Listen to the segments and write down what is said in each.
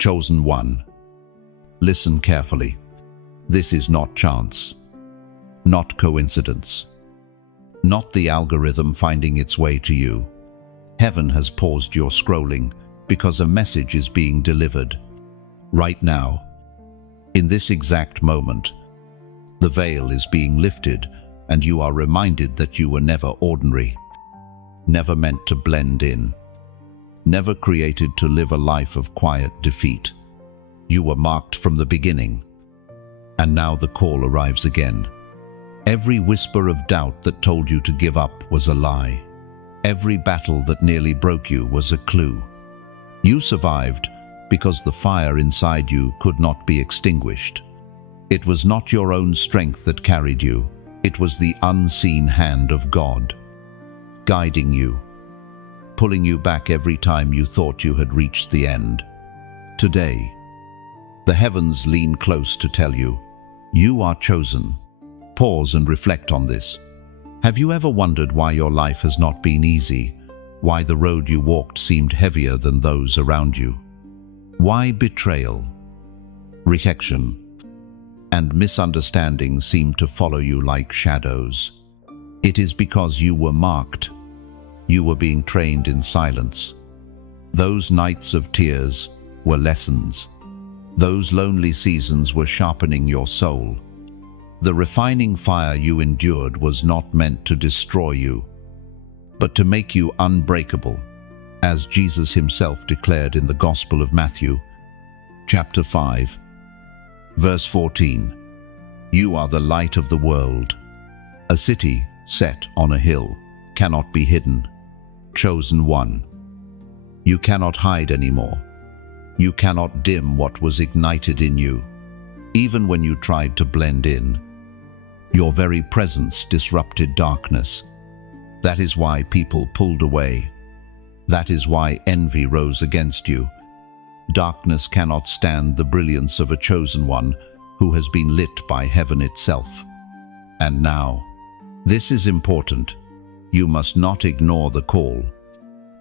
Chosen one. Listen carefully. This is not chance, not coincidence, not the algorithm finding its way to you. Heaven has paused your scrolling because a message is being delivered. Right now, in this exact moment, the veil is being lifted and you are reminded that you were never ordinary, never meant to blend in, never created to live a life of quiet defeat. You were marked from the beginning, and now the call arrives again. Every whisper of doubt that told you to give up was a lie. Every battle that nearly broke you was a clue. You survived because the fire inside you could not be extinguished. It was not your own strength that carried you. It was the unseen hand of God, guiding you, pulling you back every time you thought you had reached the end. Today, the heavens lean close to tell you, you are chosen. Pause and reflect on this. Have you ever wondered why your life has not been easy? Why the road you walked seemed heavier than those around you? Why betrayal, rejection, and misunderstanding seemed to follow you like shadows? It is because you were marked. You were being trained in silence. Those nights of tears were lessons. Those lonely seasons were sharpening your soul. The refining fire you endured was not meant to destroy you, but to make you unbreakable, as Jesus himself declared in the Gospel of Matthew, chapter 5, verse 14. You are the light of the world. A city set on a hill cannot be hidden. Chosen one. You cannot hide anymore. You cannot dim what was ignited in you. Even when you tried to blend in, your very presence disrupted darkness. That is why people pulled away. That is why envy rose against you. Darkness cannot stand the brilliance of a chosen one who has been lit by heaven itself. And now, this is important. You must not ignore the call.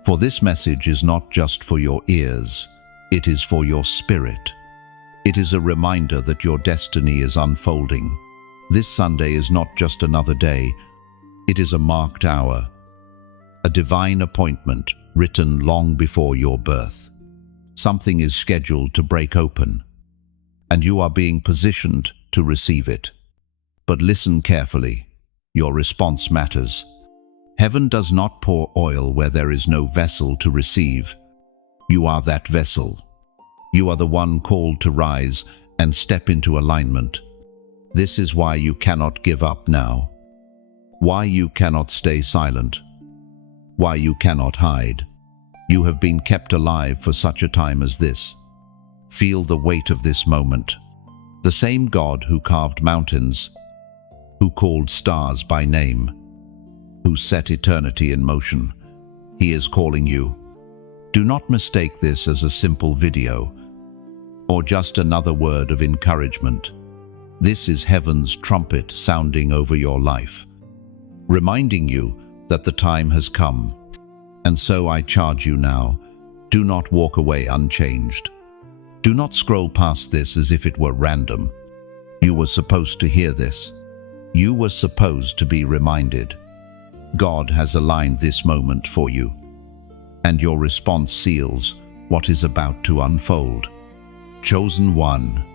For this message is not just for your ears, it is for your spirit. It is a reminder that your destiny is unfolding. This Sunday is not just another day, it is a marked hour, a divine appointment written long before your birth. Something is scheduled to break open, and you are being positioned to receive it. But listen carefully. Your response matters. Heaven does not pour oil where there is no vessel to receive. You are that vessel. You are the one called to rise and step into alignment. This is why you cannot give up now. Why you cannot stay silent. Why you cannot hide. You have been kept alive for such a time as this. Feel the weight of this moment. The same God who carved mountains, who called stars by name, who set eternity in motion, he is calling you. Do not mistake this as a simple video or just another word of encouragement. This is heaven's trumpet sounding over your life, reminding you that the time has come. And so I charge you now, do not walk away unchanged. Do not scroll past this as if it were random. You were supposed to hear this. You were supposed to be reminded. God has aligned this moment for you, and your response seals what is about to unfold. Chosen one.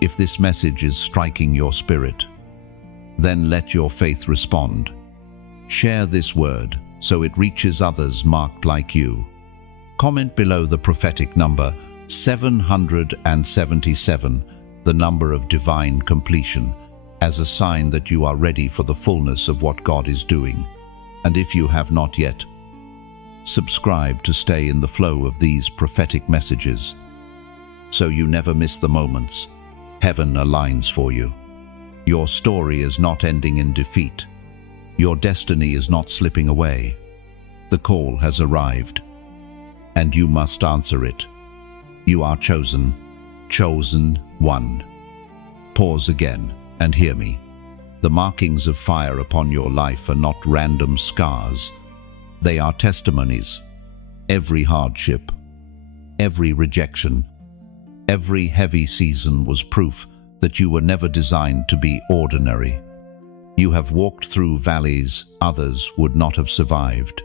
If this message is striking your spirit, then let your faith respond. Share this word so it reaches others marked like you. Comment below the prophetic number 777, the number of divine completion, as a sign that you are ready for the fullness of what God is doing. And if you have not yet, subscribe to stay in the flow of these prophetic messages, so you never miss the moments heaven aligns for you. Your story is not ending in defeat. Your destiny is not slipping away. The call has arrived, and you must answer it. You are chosen, chosen one. Pause again and hear me. The markings of fire upon your life are not random scars. They are testimonies. Every hardship, every rejection, Every heavy season was proof that you were never designed to be ordinary. You have walked through valleys others would not have survived.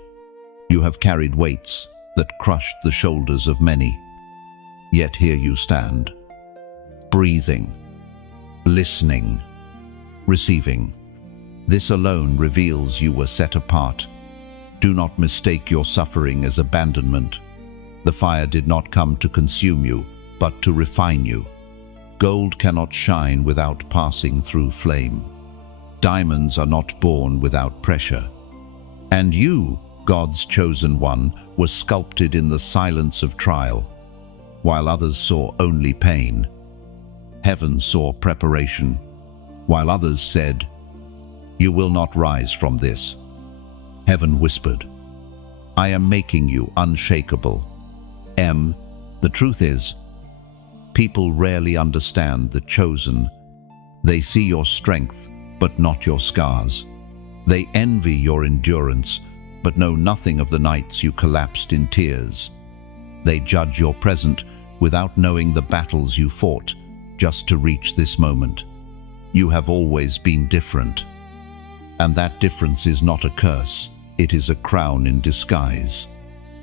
You have carried weights that crushed the shoulders of many. Yet here you stand, breathing, listening, receiving. This alone reveals you were set apart. Do not mistake your suffering as abandonment. The fire did not come to consume you, but to refine you. Gold cannot shine without passing through flame. Diamonds are not born without pressure. And you, God's chosen one, were sculpted in the silence of trial. While others saw only pain, heaven saw preparation. While others said, "You will not rise from this," heaven whispered, "I am making you unshakable." The truth is, people rarely understand the chosen. They see your strength, but not your scars. They envy your endurance, but know nothing of the nights you collapsed in tears. They judge your present without knowing the battles you fought just to reach this moment. You have always been different. And that difference is not a curse, it is a crown in disguise.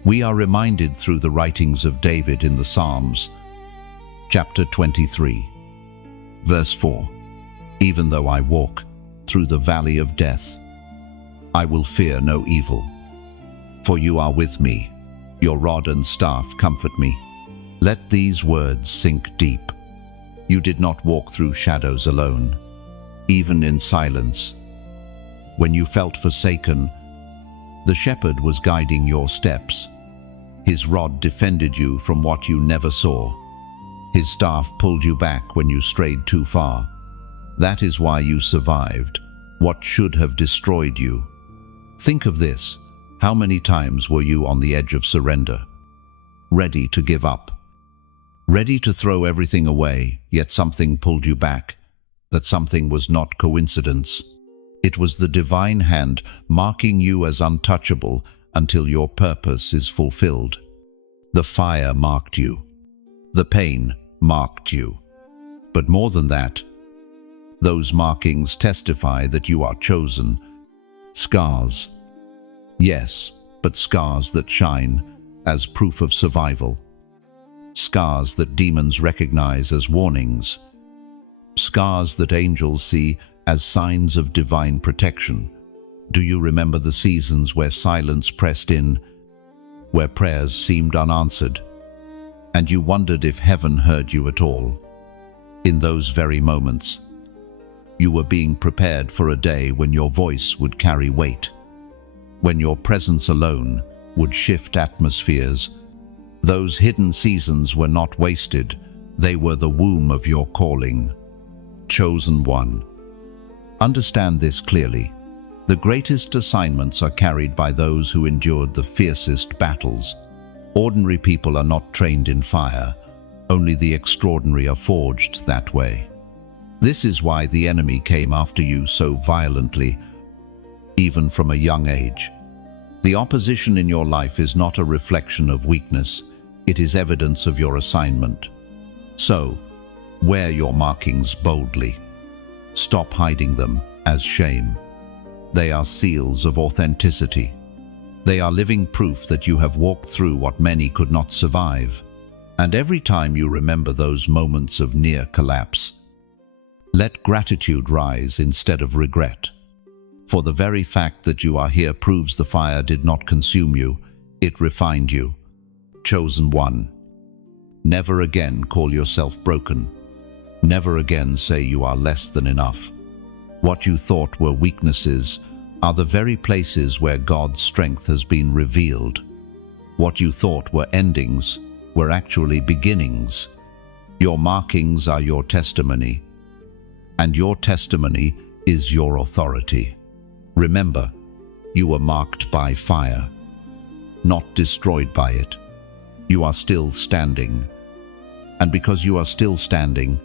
We are reminded through the writings of David in the Psalms, chapter 23, verse 4. "Even though I walk through the valley of death, I will fear no evil. For you are with me, your rod and staff comfort me." Let these words sink deep. You did not walk through shadows alone, even in silence. When you felt forsaken, the shepherd was guiding your steps. His rod defended you from what you never saw. His staff pulled you back when you strayed too far. That is why you survived what should have destroyed you. Think of this. How many times were you on the edge of surrender? Ready to give up? Ready to throw everything away, yet something pulled you back. That something was not coincidence. It was the divine hand marking you as untouchable until your purpose is fulfilled. The fire marked you. The pain marked you. But more than that, those markings testify that you are chosen. Scars. Yes, but scars that shine as proof of survival. Scars that demons recognize as warnings. Scars that angels see as signs of divine protection. Do you remember the seasons where silence pressed in, where prayers seemed unanswered, and you wondered if heaven heard you at all? In those very moments, you were being prepared for a day when your voice would carry weight, when your presence alone would shift atmospheres. Those hidden seasons were not wasted, they were the womb of your calling. Chosen one. Understand this clearly. The greatest assignments are carried by those who endured the fiercest battles. Ordinary people are not trained in fire. Only the extraordinary are forged that way. This is why the enemy came after you so violently, even from a young age. The opposition in your life is not a reflection of weakness. It is evidence of your assignment. So, wear your markings boldly. Stop hiding them as shame. They are seals of authenticity. They are living proof that you have walked through what many could not survive. And every time you remember those moments of near collapse, let gratitude rise instead of regret. For the very fact that you are here proves the fire did not consume you, it refined you. Chosen one. Never again call yourself broken. Never again say you are less than enough. What you thought were weaknesses are the very places where God's strength has been revealed. What you thought were endings were actually beginnings. Your markings are your testimony, and your testimony is your authority. Remember, you were marked by fire, not destroyed by it. You are still standing, and because you are still standing,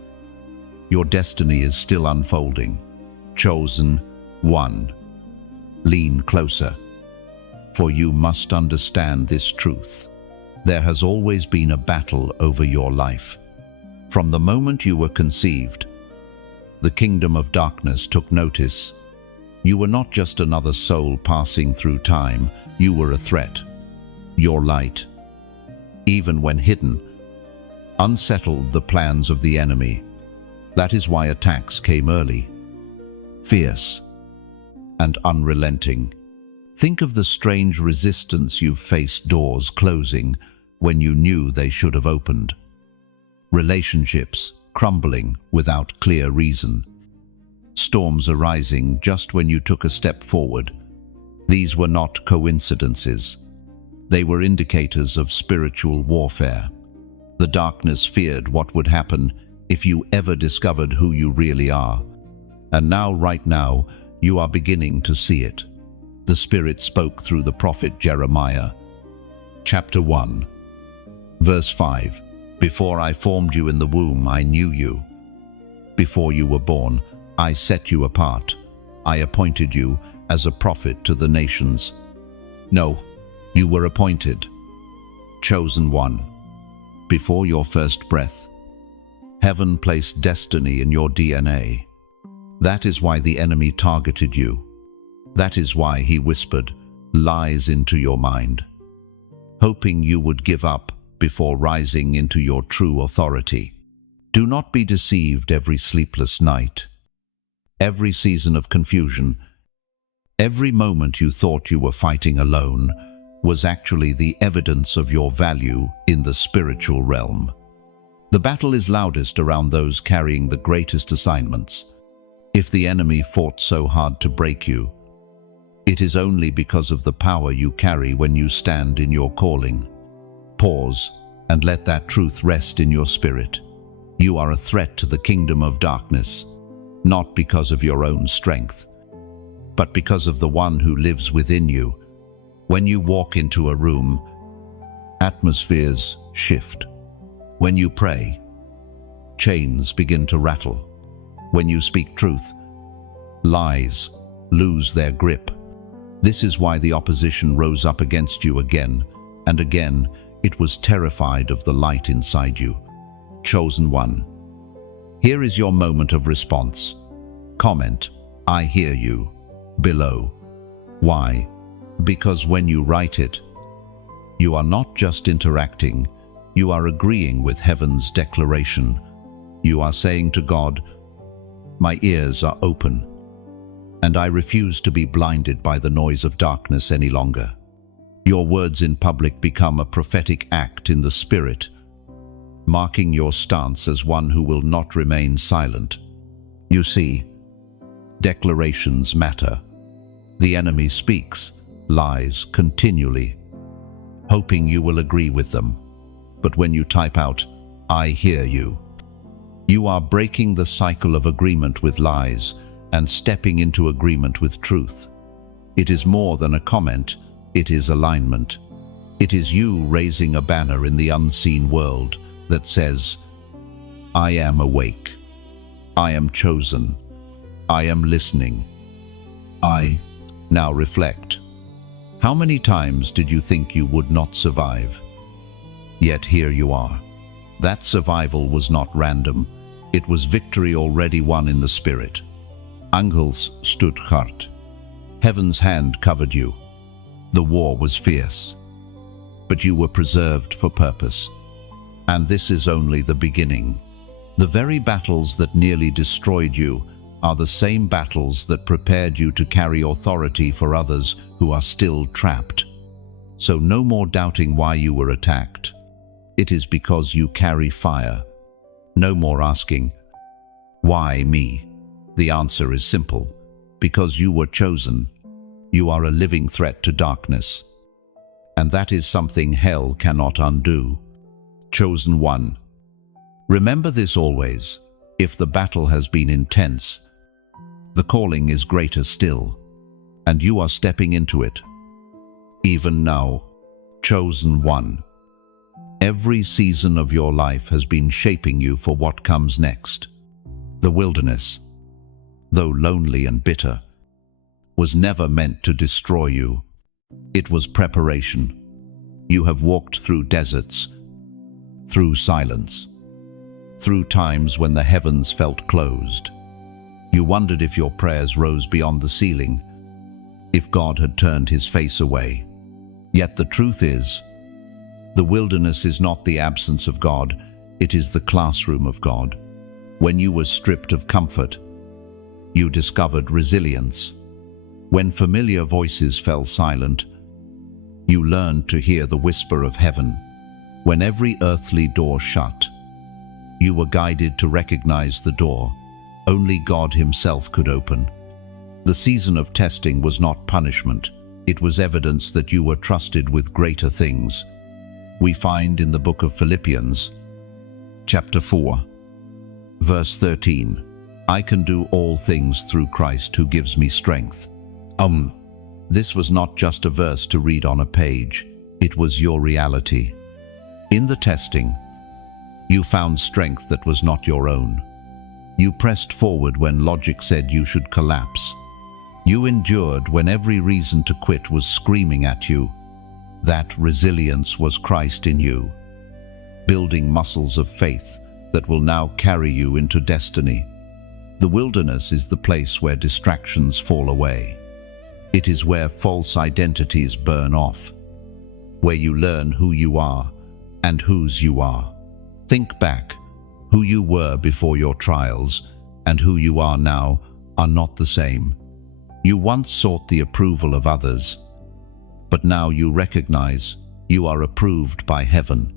your destiny is still unfolding. Chosen one. Lean closer, for you must understand this truth. There has always been a battle over your life. From the moment you were conceived, the kingdom of darkness took notice. You were not just another soul passing through time, you were a threat. Your light, even when hidden, unsettled the plans of the enemy. That is why attacks came early, fierce, and unrelenting. Think of the strange resistance you've faced, doors closing when you knew they should have opened. Relationships crumbling without clear reason. Storms arising just when you took a step forward. These were not coincidences. They were indicators of spiritual warfare. The darkness feared what would happen if you ever discovered who you really are. And now, right now, you are beginning to see it. The Spirit spoke through the prophet Jeremiah. Chapter 1, verse 5. Before I formed you in the womb, I knew you. Before you were born, I set you apart. I appointed you as a prophet to the nations. No, you were appointed, chosen one. Before your first breath, heaven placed destiny in your DNA. That is why the enemy targeted you. That is why he whispered lies into your mind, hoping you would give up before rising into your true authority. Do not be deceived. Every sleepless night, every season of confusion, every moment you thought you were fighting alone was actually the evidence of your value in the spiritual realm. The battle is loudest around those carrying the greatest assignments. If the enemy fought so hard to break you, it is only because of the power you carry when you stand in your calling. Pause and let that truth rest in your spirit. You are a threat to the kingdom of darkness, not because of your own strength, but because of the one who lives within you. When you walk into a room, atmospheres shift. When you pray, chains begin to rattle. When you speak truth, lies lose their grip. This is why the opposition rose up against you again and again. It was terrified of the light inside you. Chosen one. Here is your moment of response. Comment, I hear you, below. Why? Because when you write it, you are not just interacting, you are agreeing with heaven's declaration. You are saying to God, my ears are open, and I refuse to be blinded by the noise of darkness any longer. Your words in public become a prophetic act in the Spirit, marking your stance as one who will not remain silent. You see, declarations matter. The enemy speaks lies continually, hoping you will agree with them. But when you type out, I hear you, you are breaking the cycle of agreement with lies and stepping into agreement with truth. It is more than a comment, it is alignment. It is you raising a banner in the unseen world that says, I am awake, I am chosen, I am listening. Now reflect. How many times did you think you would not survive? Yet here you are. That survival was not random. It was victory already won in the Spirit. Angels stood hard. Heaven's hand covered you. The war was fierce, but you were preserved for purpose. And this is only the beginning. The very battles that nearly destroyed you are the same battles that prepared you to carry authority for others who are still trapped. So no more doubting why you were attacked. It is because you carry fire. No more asking, why me? The answer is simple. Because you were chosen. You are a living threat to darkness. And that is something hell cannot undo. Chosen one. Remember this always. If the battle has been intense, the calling is greater still, and you are stepping into it. Even now, chosen one. Every season of your life has been shaping you for what comes next. The wilderness, though lonely and bitter, was never meant to destroy you. It was preparation. You have walked through deserts, through silence, through times when the heavens felt closed. You wondered if your prayers rose beyond the ceiling, if God had turned his face away. Yet the truth is, the wilderness is not the absence of God, it is the classroom of God. When you were stripped of comfort, you discovered resilience. When familiar voices fell silent, you learned to hear the whisper of heaven. When every earthly door shut, you were guided to recognize the door only God himself could open. The season of testing was not punishment, it was evidence that you were trusted with greater things. We find in the book of Philippians, chapter 4, verse 13, I can do all things through Christ who gives me strength. This was not just a verse to read on a page, it was your reality. In the testing, you found strength that was not your own. You pressed forward when logic said you should collapse. You endured when every reason to quit was screaming at you. That resilience was Christ in you, building muscles of faith that will now carry you into destiny. The wilderness is the place where distractions fall away. It is where false identities burn off, where you learn who you are and whose you are. Think back. Who you were before your trials and who you are now are not the same. You once sought the approval of others, but now you recognize you are approved by heaven.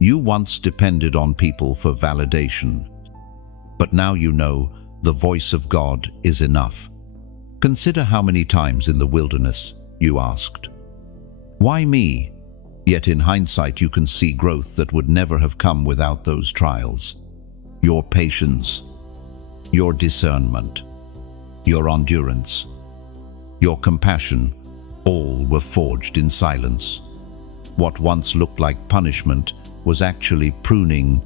You once depended on people for validation, but now you know the voice of God is enough. Consider how many times in the wilderness you asked, "Why me?" Yet in hindsight you can see growth that would never have come without those trials. Your patience, your discernment, your endurance, your compassion, all were forged in silence. What once looked like punishment was actually pruning.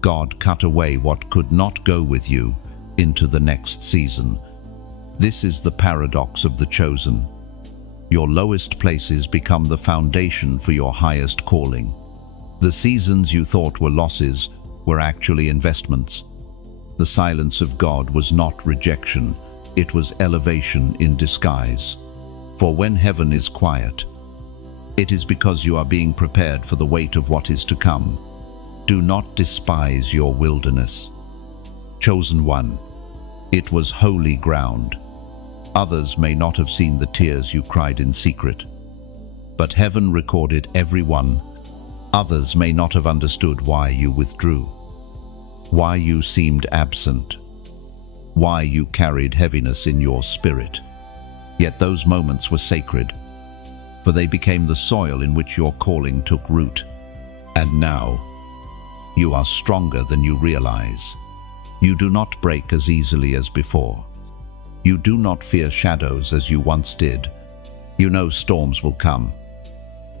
God cut away what could not go with you into the next season. This is the paradox of the chosen. Your lowest places become the foundation for your highest calling. The seasons you thought were losses were actually investments. The silence of God was not rejection, it was elevation in disguise. For when heaven is quiet, it is because you are being prepared for the weight of what is to come. Do not despise your wilderness. Chosen one, it was holy ground. Others may not have seen the tears you cried in secret, but heaven recorded every one. Others may not have understood why you withdrew, why you seemed absent, why you carried heaviness in your spirit. Yet those moments were sacred, for they became the soil in which your calling took root. And now, you are stronger than you realize. You do not break as easily as before. You do not fear shadows as you once did. You know storms will come,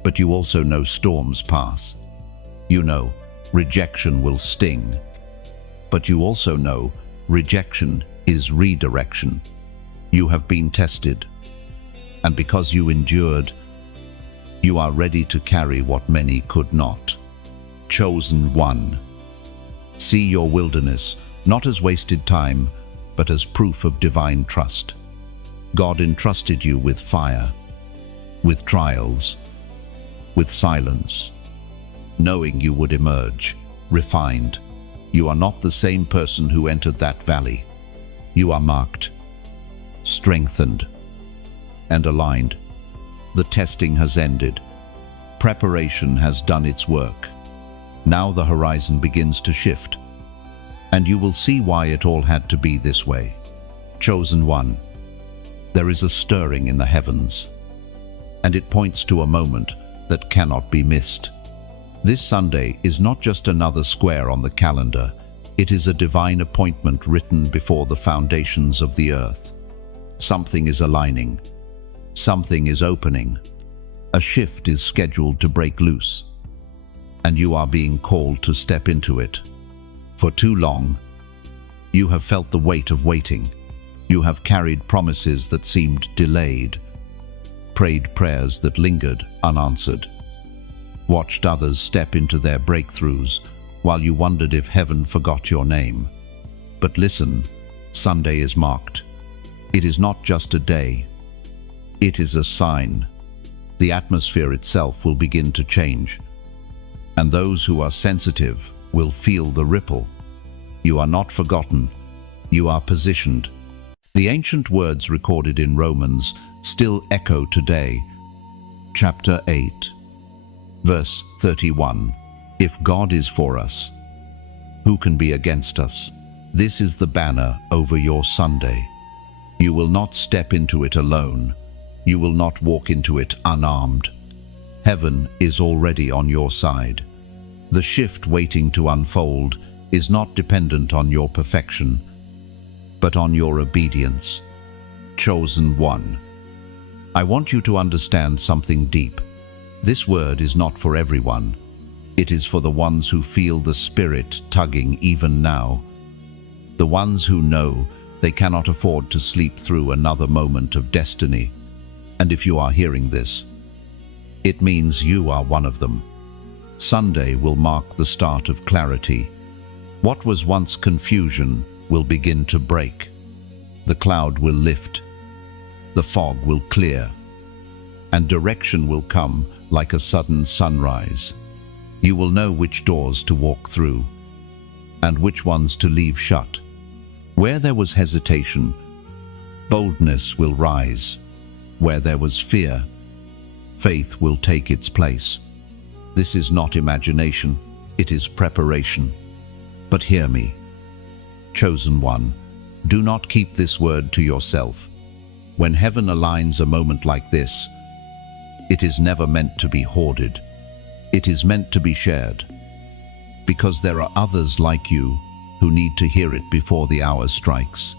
but you also know storms pass. You know rejection will sting, but you also know rejection is redirection. You have been tested, and because you endured, you are ready to carry what many could not. Chosen one. See your wilderness not as wasted time, but as proof of divine trust. God entrusted you with fire, with trials, with silence, knowing you would emerge, refined. You are not the same person who entered that valley. You are marked, strengthened, and aligned. The testing has ended. Preparation has done its work. Now the horizon begins to shift, and you will see why it all had to be this way. Chosen one, there is a stirring in the heavens, and it points to a moment that cannot be missed. This Sunday is not just another square on the calendar, it is a divine appointment written before the foundations of the earth. Something is aligning, something is opening, a shift is scheduled to break loose, and you are being called to step into it. For too long, you have felt the weight of waiting. You have carried promises that seemed delayed, prayed prayers that lingered unanswered, watched others step into their breakthroughs while you wondered if heaven forgot your name. But listen, Sunday is marked. It is not just a day. It is a sign. The atmosphere itself will begin to change, and those who are sensitive will feel the ripple. You are not forgotten. You are positioned. The ancient words recorded in Romans still echo today. Chapter 8, verse 31. If God is for us, who can be against us? This is the banner over your Sunday. You will not step into it alone. You will not walk into it unarmed. Heaven is already on your side. The shift waiting to unfold is not dependent on your perfection, but on your obedience. Chosen one. I want you to understand something deep. This word is not for everyone. It is for the ones who feel the Spirit tugging even now. The ones who know they cannot afford to sleep through another moment of destiny. And if you are hearing this, it means you are one of them. Sunday will mark the start of clarity. What was once confusion will begin to break. The cloud will lift. The fog will clear. And direction will come like a sudden sunrise. You will know which doors to walk through and which ones to leave shut. Where there was hesitation, boldness will rise. Where there was fear, faith will take its place. This is not imagination, it is preparation. But hear me, chosen one, do not keep this word to yourself. When heaven aligns a moment like this, it is never meant to be hoarded. It is meant to be shared. Because there are others like you who need to hear it before the hour strikes.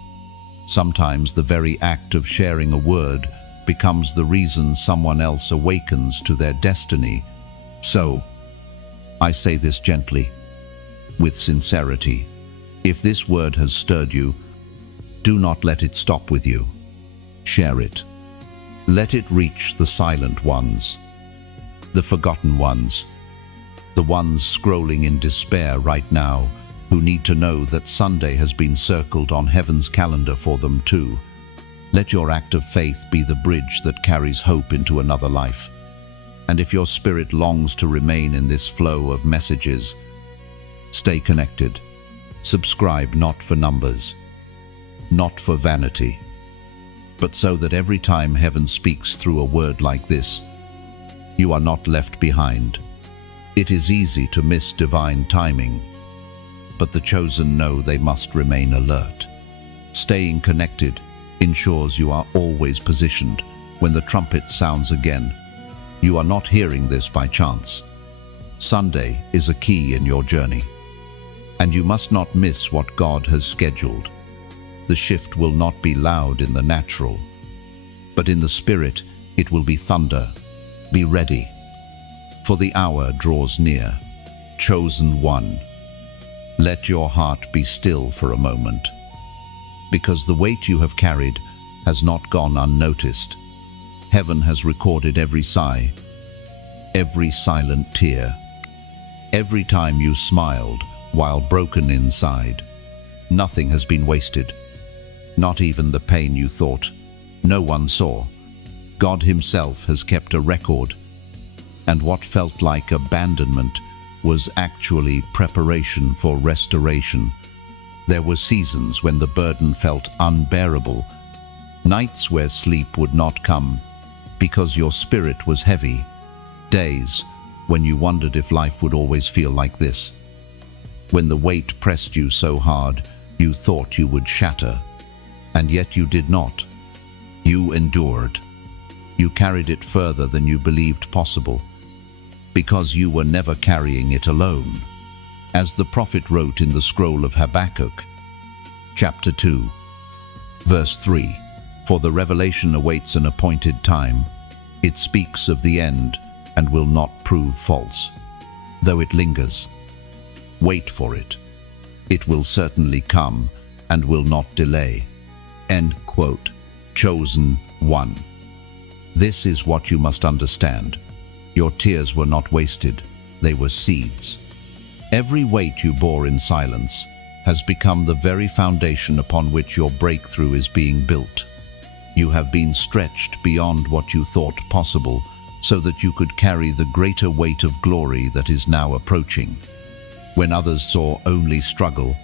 Sometimes the very act of sharing a word becomes the reason someone else awakens to their destiny. So, I say this gently, with sincerity. If this word has stirred you, do not let it stop with you. Share it. Let it reach the silent ones, the forgotten ones, the ones scrolling in despair right now, who need to know that Sunday has been circled on heaven's calendar for them too. Let your act of faith be the bridge that carries hope into another life. And if your spirit longs to remain in this flow of messages, stay connected. Subscribe not for numbers, not for vanity, but so that every time heaven speaks through a word like this, you are not left behind. It is easy to miss divine timing, but the chosen know they must remain alert. Staying connected ensures you are always positioned when the trumpet sounds again. You are not hearing this by chance. Sunday is a key in your journey, and you must not miss what God has scheduled. The shift will not be loud in the natural, but in the spirit it will be thunder. Be ready, for the hour draws near. Chosen one, let your heart be still for a moment, because the weight you have carried has not gone unnoticed. Heaven has recorded every sigh, every silent tear, every time you smiled while broken inside. Nothing has been wasted, not even the pain you thought no one saw. God Himself has kept a record, and what felt like abandonment was actually preparation for restoration. There were seasons when the burden felt unbearable, nights where sleep would not come because your spirit was heavy, days when you wondered if life would always feel like this, when the weight pressed you so hard you thought you would shatter, and yet you did not. You endured. You carried it further than you believed possible, because you were never carrying it alone. As the prophet wrote in the scroll of Habakkuk, chapter 2, verse 3, "For the revelation awaits an appointed time. It speaks of the end and will not prove false. Though it lingers, wait for it. It will certainly come and will not delay." End quote. Chosen one. This is what you must understand. Your tears were not wasted. They were seeds. Every weight you bore in silence has become the very foundation upon which your breakthrough is being built. You have been stretched beyond what you thought possible so that you could carry the greater weight of glory that is now approaching. When others saw only struggle,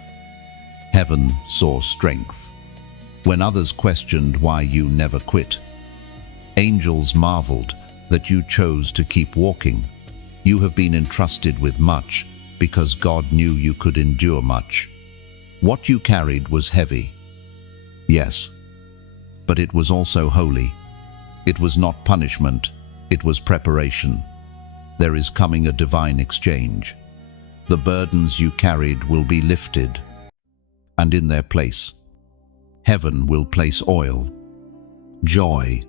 heaven saw strength. When others questioned why you never quit, angels marveled that you chose to keep walking. You have been entrusted with much because God knew you could endure much. What you carried was heavy, yes, but it was also holy. It was not punishment, it was preparation. There is coming a divine exchange. The burdens you carried will be lifted, and in their place, heaven will place oil, joy,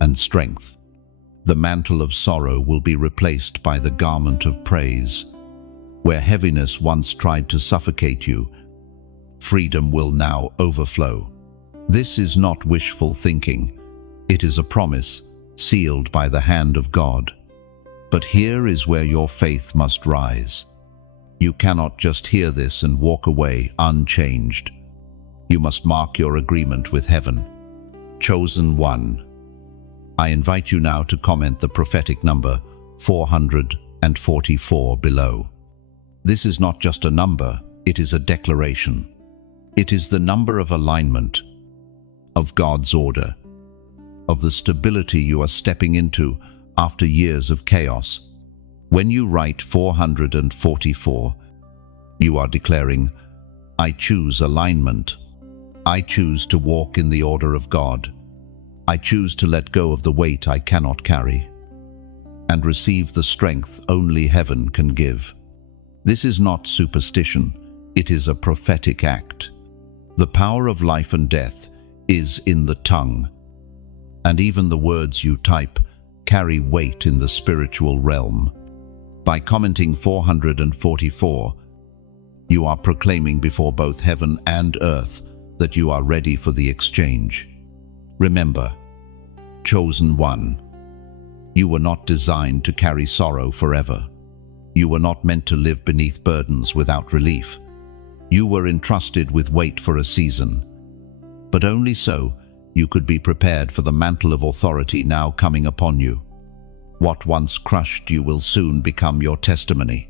and strength. The mantle of sorrow will be replaced by the garment of praise. Where heaviness once tried to suffocate you, freedom will now overflow. This is not wishful thinking. It is a promise sealed by the hand of God. But here is where your faith must rise. You cannot just hear this and walk away unchanged. You must mark your agreement with heaven. Chosen one. I invite you now to comment the prophetic number 444 below. This is not just a number, it is a declaration. It is the number of alignment, of God's order, of the stability you are stepping into after years of chaos. When you write 444, you are declaring, I choose alignment. I choose to walk in the order of God. I choose to let go of the weight I cannot carry and receive the strength only heaven can give. This is not superstition, it is a prophetic act. The power of life and death is in the tongue, and even the words you type carry weight in the spiritual realm. By commenting 444, you are proclaiming before both heaven and earth that you are ready for the exchange. Remember, chosen one, you were not designed to carry sorrow forever. You were not meant to live beneath burdens without relief. You were entrusted with weight for a season, but only so you could be prepared for the mantle of authority now coming upon you. What once crushed you will soon become your testimony.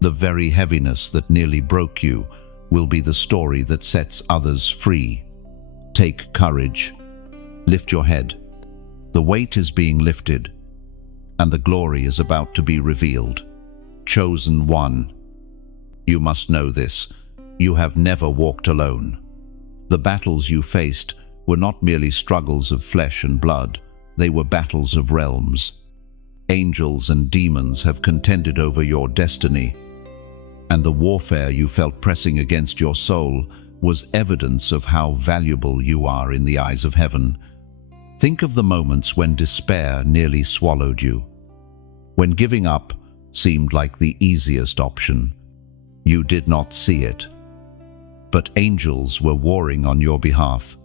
The very heaviness that nearly broke you will be the story that sets others free. Take courage. Lift your head. The weight is being lifted, and the glory is about to be revealed. Chosen one. You must know this. You have never walked alone. The battles you faced were not merely struggles of flesh and blood. They were battles of realms. Angels and demons have contended over your destiny, and the warfare you felt pressing against your soul was evidence of how valuable you are in the eyes of heaven. Think of the moments when despair nearly swallowed you, when giving up seemed like the easiest option. You did not see it, but angels were warring on your behalf.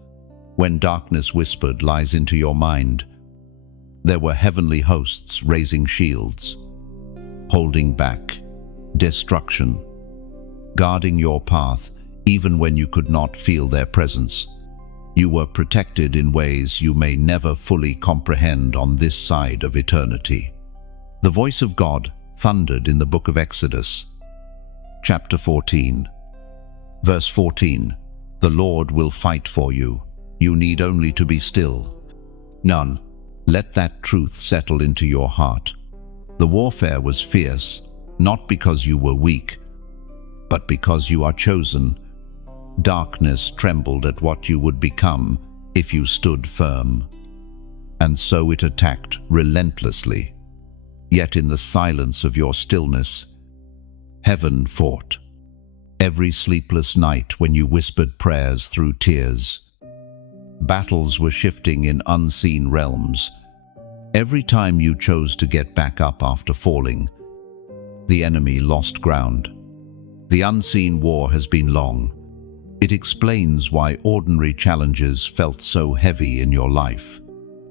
When darkness whispered lies into your mind, there were heavenly hosts raising shields, holding back destruction, guarding your path even when you could not feel their presence. You were protected in ways you may never fully comprehend on this side of eternity. The voice of God thundered in the book of Exodus, chapter 14, verse 14. The Lord will fight for you. You need only to be still. None. Let that truth settle into your heart. The warfare was fierce, not because you were weak, but because you are chosen. Darkness trembled at what you would become if you stood firm, and so it attacked relentlessly. Yet in the silence of your stillness, heaven fought. Every sleepless night when you whispered prayers through tears, battles were shifting in unseen realms. Every time you chose to get back up after falling, the enemy lost ground. The unseen war has been long. It explains why ordinary challenges felt so heavy in your life.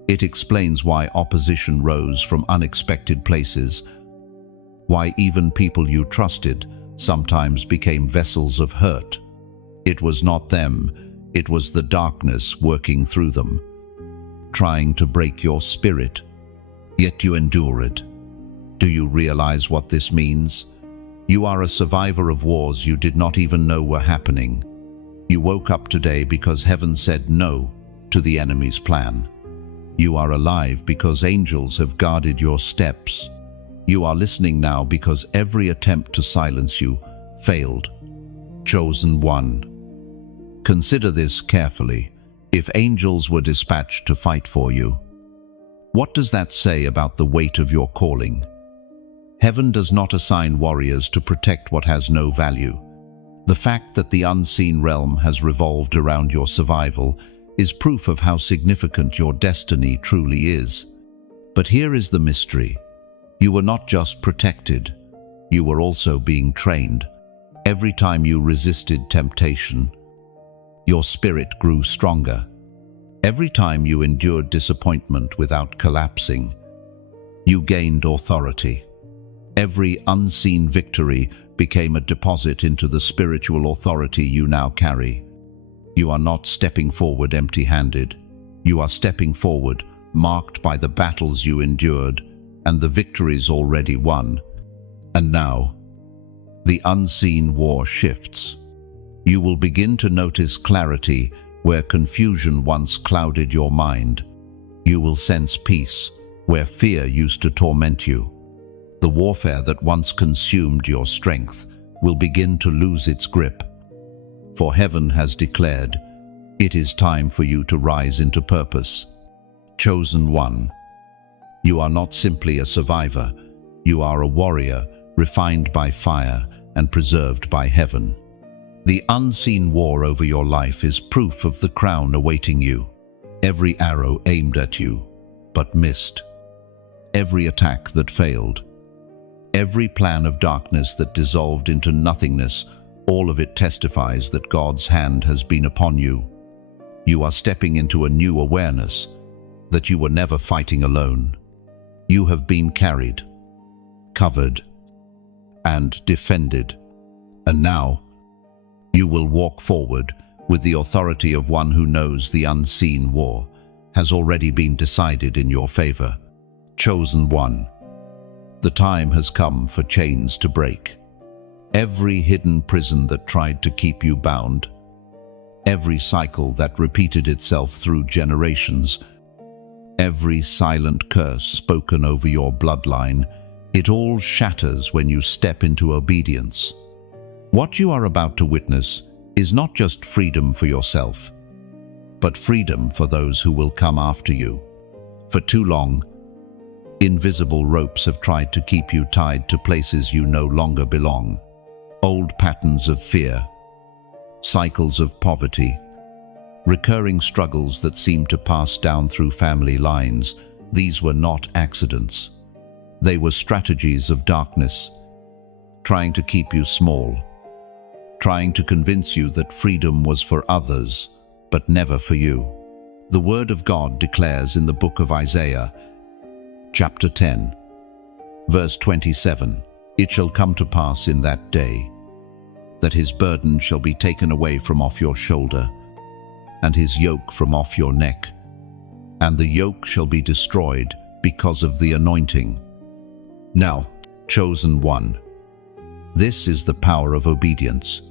It explains why opposition rose from unexpected places. Why even people you trusted sometimes became vessels of hurt. It was not them, it was the darkness working through them, trying to break your spirit, yet you endured. Do you realize what this means? You are a survivor of wars you did not even know were happening. You woke up today because heaven said no to the enemy's plan. You are alive because angels have guarded your steps. You are listening now because every attempt to silence you failed. Chosen one. Consider this carefully. If angels were dispatched to fight for you, what does that say about the weight of your calling? Heaven does not assign warriors to protect what has no value. The fact that the unseen realm has revolved around your survival is proof of how significant your destiny truly is. But here is the mystery. You were not just protected, you were also being trained. Every time you resisted temptation, your spirit grew stronger. Every time you endured disappointment without collapsing, you gained authority. Every unseen victory became a deposit into the spiritual authority you now carry. You are not stepping forward empty-handed. You are stepping forward, marked by the battles you endured and the victories already won. And now, the unseen war shifts. You will begin to notice clarity where confusion once clouded your mind. You will sense peace where fear used to torment you. The warfare that once consumed your strength will begin to lose its grip. For heaven has declared, it is time for you to rise into purpose. Chosen one. You are not simply a survivor. You are a warrior, refined by fire and preserved by heaven. The unseen war over your life is proof of the crown awaiting you. Every arrow aimed at you, but missed. Every attack that failed. Every plan of darkness that dissolved into nothingness, all of it testifies that God's hand has been upon you. You are stepping into a new awareness that you were never fighting alone. You have been carried, covered, and defended. And now, you will walk forward with the authority of one who knows the unseen war has already been decided in your favor. Chosen one. The time has come for chains to break. Every hidden prison that tried to keep you bound, every cycle that repeated itself through generations, every silent curse spoken over your bloodline, it all shatters when you step into obedience. What you are about to witness is not just freedom for yourself, but freedom for those who will come after you. For too long, invisible ropes have tried to keep you tied to places you no longer belong. Old patterns of fear, cycles of poverty, recurring struggles that seem to pass down through family lines. These were not accidents. They were strategies of darkness, trying to keep you small, trying to convince you that freedom was for others, but never for you. The Word of God declares in the book of Isaiah, chapter 10, verse 27, "It shall come to pass in that day, that his burden shall be taken away from off your shoulder, and his yoke from off your neck, and the yoke shall be destroyed because of the anointing." Now, chosen one, this is the power of obedience.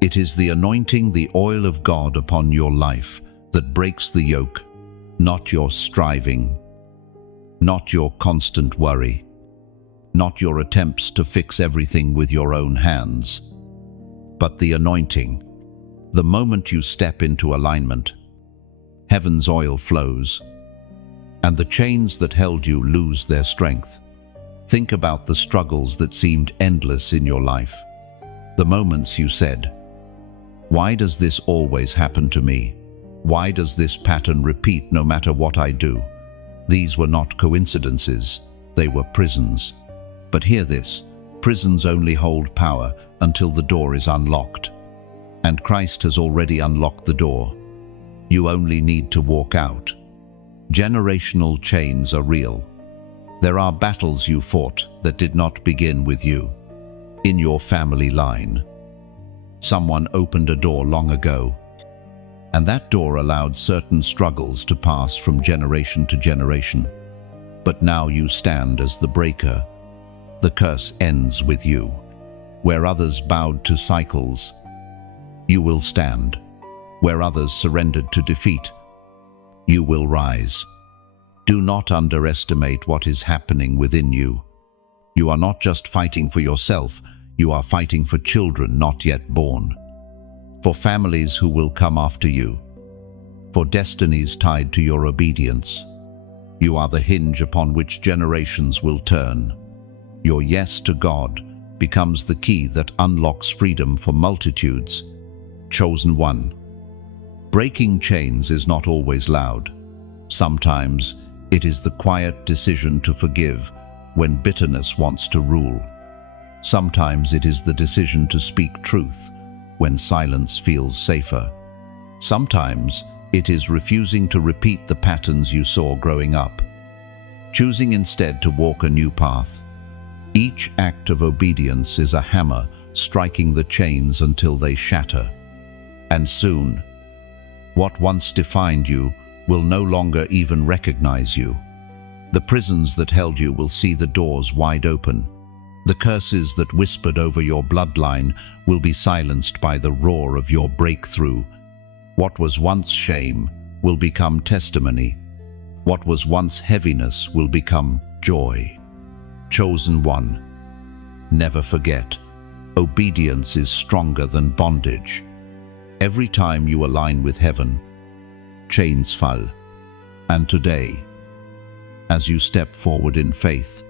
It is the anointing, the oil of God upon your life that breaks the yoke, not your striving, not your constant worry, not your attempts to fix everything with your own hands, but the anointing. The moment you step into alignment, heaven's oil flows, and the chains that held you lose their strength. Think about the struggles that seemed endless in your life. The moments you said, "Why does this always happen to me? Why does this pattern repeat no matter what I do?" These were not coincidences, they were prisons. But hear this, prisons only hold power until the door is unlocked. And Christ has already unlocked the door. You only need to walk out. Generational chains are real. There are battles you fought that did not begin with you. In your family line, someone opened a door long ago, and that door allowed certain struggles to pass from generation to generation. But now you stand as the breaker. The curse ends with you. Where others bowed to cycles, you will stand. Where others surrendered to defeat, you will rise. Do not underestimate what is happening within you. You are not just fighting for yourself, you are fighting for children not yet born, for families who will come after you, for destinies tied to your obedience. You are the hinge upon which generations will turn. Your yes to God becomes the key that unlocks freedom for multitudes. Chosen one. Breaking chains is not always loud. Sometimes it is the quiet decision to forgive when bitterness wants to rule. Sometimes it is the decision to speak truth when silence feels safer. Sometimes it is refusing to repeat the patterns you saw growing up, choosing instead to walk a new path. Each act of obedience is a hammer striking the chains until they shatter. And soon, what once defined you will no longer even recognize you. The prisons that held you will see the doors wide open. The curses that whispered over your bloodline will be silenced by the roar of your breakthrough. What was once shame will become testimony. What was once heaviness will become joy. Chosen one. Never forget, obedience is stronger than bondage. Every time you align with heaven, chains fall. And today, as you step forward in faith,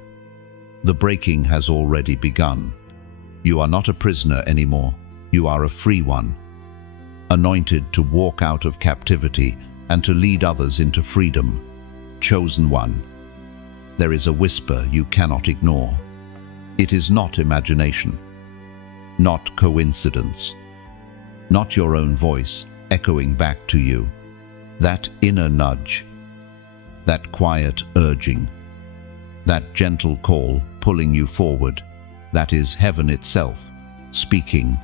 the breaking has already begun. You are not a prisoner anymore. You are a free one, anointed to walk out of captivity and to lead others into freedom. Chosen one. There is a whisper you cannot ignore. It is not imagination, not coincidence, not your own voice echoing back to you. That inner nudge, that quiet urging, that gentle call pulling you forward, that is heaven itself speaking.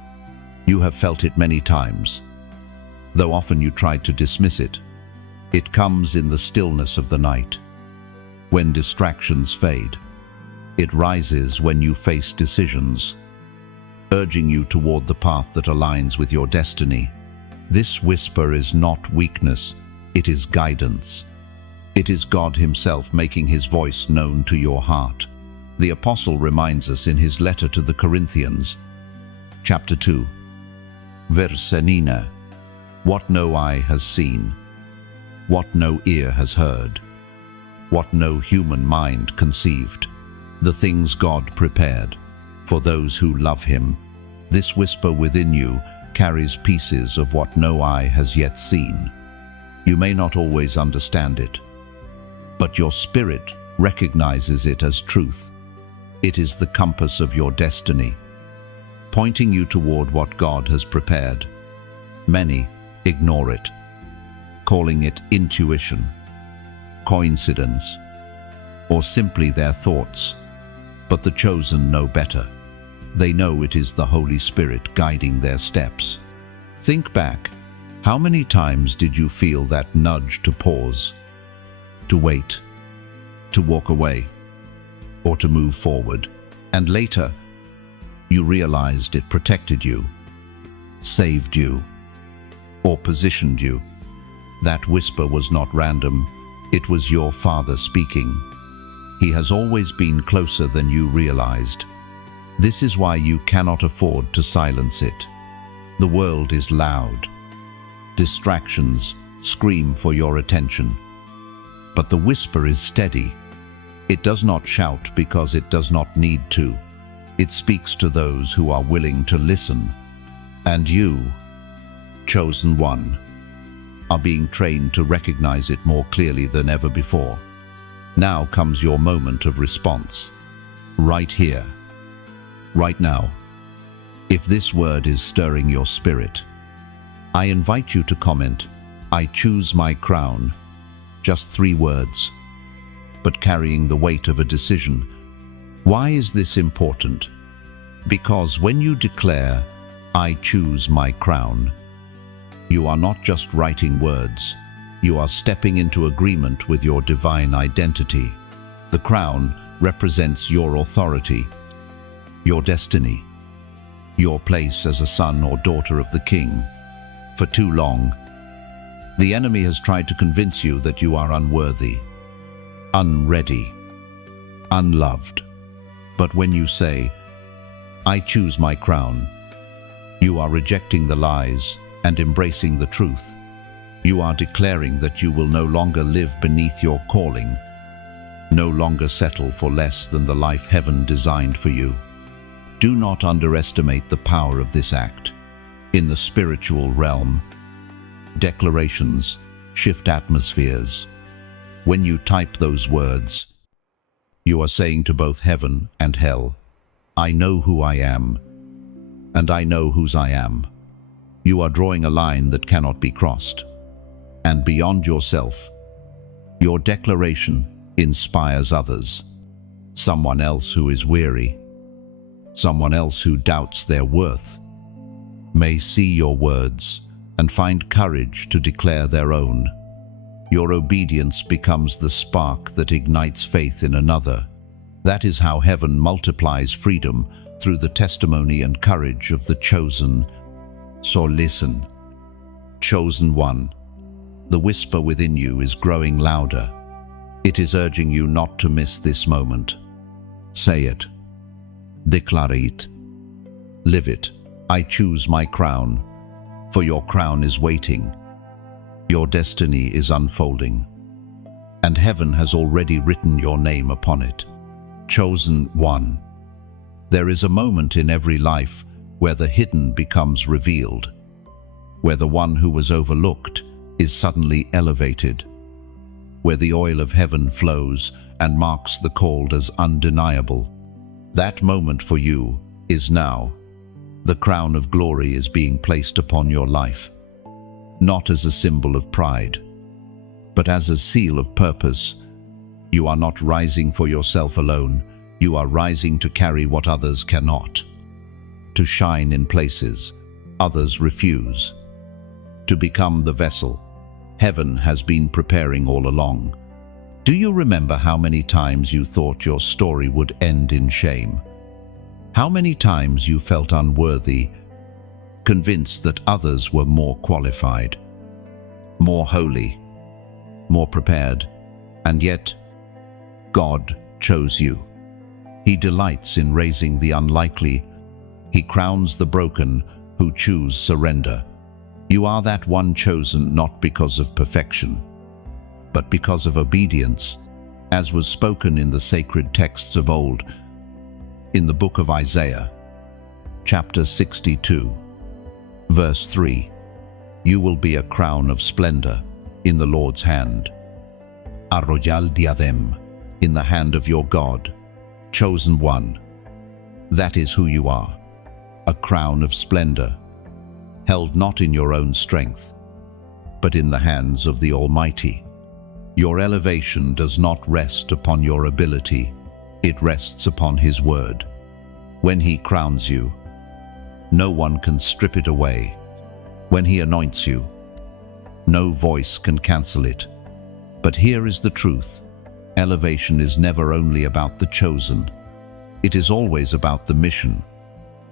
You have felt it many times, though often you tried to dismiss it. It comes in the stillness of the night, when distractions fade. It rises when you face decisions, urging you toward the path that aligns with your destiny. This whisper is not weakness, it is guidance. It is God Himself making His voice known to your heart. The Apostle reminds us in his letter to the Corinthians, chapter 2, verse 9, what no eye has seen, what no ear has heard, what no human mind conceived, the things God prepared for those who love Him. This whisper within you carries pieces of what no eye has yet seen. You may not always understand it, but your spirit recognizes it as truth. It is the compass of your destiny, pointing you toward what God has prepared. Many ignore it, calling it intuition, coincidence, or simply their thoughts. But the chosen know better. They know it is the Holy Spirit guiding their steps. Think back. How many times did you feel that nudge to pause, to wait, to walk away, or to move forward? And later, you realized it protected you, saved you, or positioned you. That whisper was not random. It was your Father speaking. He has always been closer than you realized. This is why you cannot afford to silence it. The world is loud. Distractions scream for your attention. But the whisper is steady. It does not shout because it does not need to. It speaks to those who are willing to listen. And you, chosen one, are being trained to recognize it more clearly than ever before. Now comes your moment of response. Right here, right now. If this word is stirring your spirit, I invite you to comment, I choose my crown. Just 3 words. but carrying the weight of a decision. Why is this important? Because when you declare, "I choose my crown," you are not just writing words, you are stepping into agreement with your divine identity. The crown represents your authority, your destiny, your place as a son or daughter of the King. For too long, the enemy has tried to convince you that you are unworthy, unready, unloved. But when you say, "I choose my crown," you are rejecting the lies and embracing the truth. You are declaring that you will no longer live beneath your calling, no longer settle for less than the life heaven designed for you. Do not underestimate the power of this act. In the spiritual realm, declarations shift atmospheres. When you type those words, you are saying to both heaven and hell, "I know who I am, and I know whose I am." You are drawing a line that cannot be crossed. And beyond yourself, your declaration inspires others. Someone else who is weary, someone else who doubts their worth, may see your words and find courage to declare their own. Your obedience becomes the spark that ignites faith in another. That is how heaven multiplies freedom through the testimony and courage of the chosen. So listen, chosen one. The whisper within you is growing louder. It is urging you not to miss this moment. Say it. Declare it. Live it. I choose my crown, for your crown is waiting. Your destiny is unfolding, and heaven has already written your name upon it. Chosen one. There is a moment in every life where the hidden becomes revealed, where the one who was overlooked is suddenly elevated, where the oil of heaven flows and marks the called as undeniable. That moment for you is now. The crown of glory is being placed upon your life, not as a symbol of pride, but as a seal of purpose. You are not rising for yourself alone. You are rising to carry what others cannot, to shine in places others refuse, to become the vessel heaven has been preparing all along. Do you remember how many times you thought your story would end in shame? How many times you felt unworthy, convinced that others were more qualified, more holy, more prepared, and yet God chose you. He delights in raising the unlikely. He crowns the broken who choose surrender. You are that one chosen not because of perfection, but because of obedience, as was spoken in the sacred texts of old. In the book of Isaiah, chapter 62, verse 3, "You will be a crown of splendor in the Lord's hand, a royal diadem in the hand of your God." Chosen one, that is who you are, a crown of splendor, held not in your own strength, but in the hands of the Almighty. Your elevation does not rest upon your ability, it rests upon His word. When He crowns you, no one can strip it away. When He anoints you, no voice can cancel it. But here is the truth. Elevation is never only about the chosen. It is always about the mission.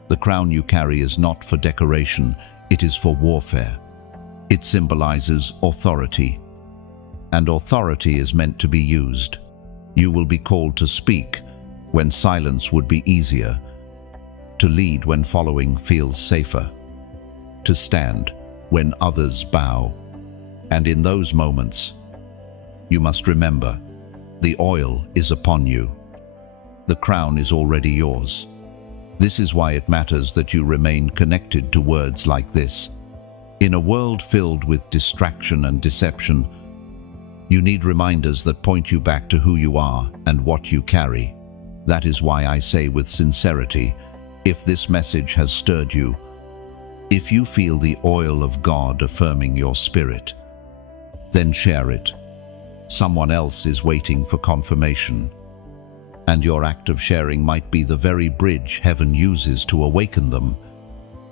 The crown you carry is not for decoration, it is for warfare. It symbolizes authority, and authority is meant to be used. You will be called to speak when silence would be easier, to lead when following feels safer, to stand when others bow. And in those moments, you must remember, the oil is upon you. The crown is already yours. This is why it matters that you remain connected to words like this. In a world filled with distraction and deception, you need reminders that point you back to who you are and what you carry. That is why I say with sincerity, if this message has stirred you, if you feel the oil of God affirming your spirit, then share it. Someone else is waiting for confirmation, and your act of sharing might be the very bridge heaven uses to awaken them.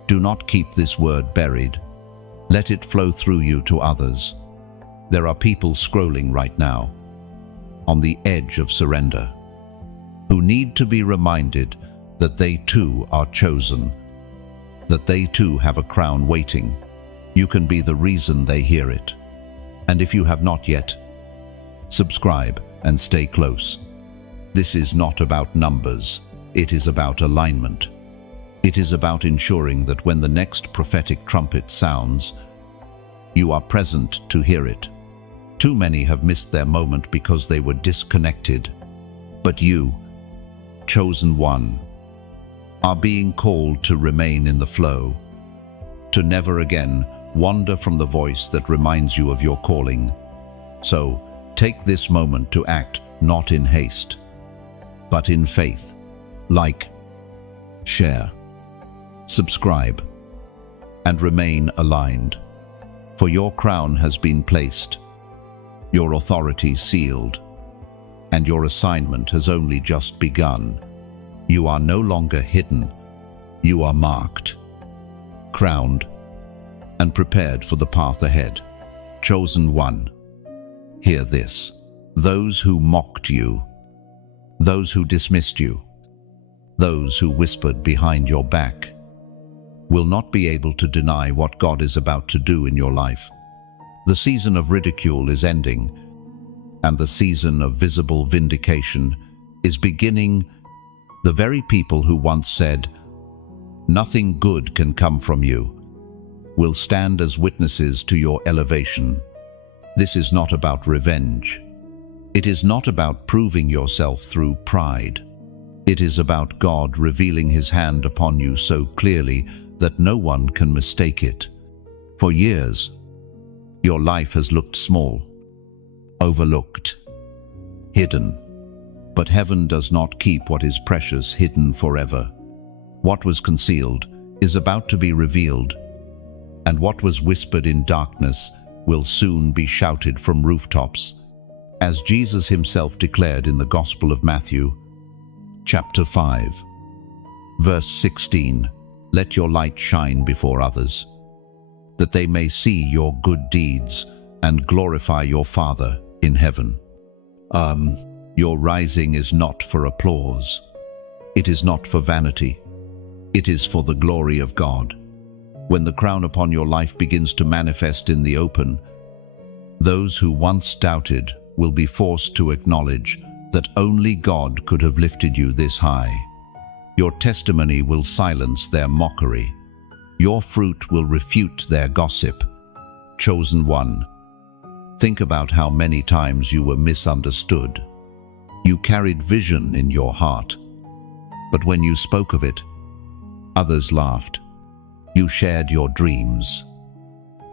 Do not keep this word buried. Let it flow through you to others. There are people scrolling right now, on the edge of surrender, who need to be reminded that they too are chosen, that they too have a crown waiting. You can be the reason they hear it. And if you have not yet, subscribe and stay close. This is not about numbers, it is about alignment. It is about ensuring that when the next prophetic trumpet sounds, you are present to hear it. Too many have missed their moment because they were disconnected. But you, chosen one, are being called to remain in the flow, to never again wander from the voice that reminds you of your calling. So, take this moment to act not in haste, but in faith. Like, share, subscribe, and remain aligned. For your crown has been placed, your authority sealed, and your assignment has only just begun. You are no longer hidden. You are marked, crowned, and prepared for the path ahead. Chosen one, hear this. Those who mocked you, those who dismissed you, those who whispered behind your back, will not be able to deny what God is about to do in your life. The season of ridicule is ending, and the season of visible vindication is beginning. The very people who once said, "Nothing good can come from you," will stand as witnesses to your elevation. This is not about revenge. It is not about proving yourself through pride. It is about God revealing His hand upon you so clearly that no one can mistake it. For years, your life has looked small, overlooked, hidden. But heaven does not keep what is precious hidden forever. What was concealed is about to be revealed, and what was whispered in darkness will soon be shouted from rooftops. As Jesus Himself declared in the Gospel of Matthew, chapter 5, verse 16, "Let your light shine before others, that they may see your good deeds and glorify your Father in heaven." Your rising is not for applause. It is not for vanity. It is for the glory of God. When the crown upon your life begins to manifest in the open, those who once doubted will be forced to acknowledge that only God could have lifted you this high. Your testimony will silence their mockery. Your fruit will refute their gossip. Chosen one, think about how many times you were misunderstood. You carried vision in your heart, but when you spoke of it, others laughed. You shared your dreams,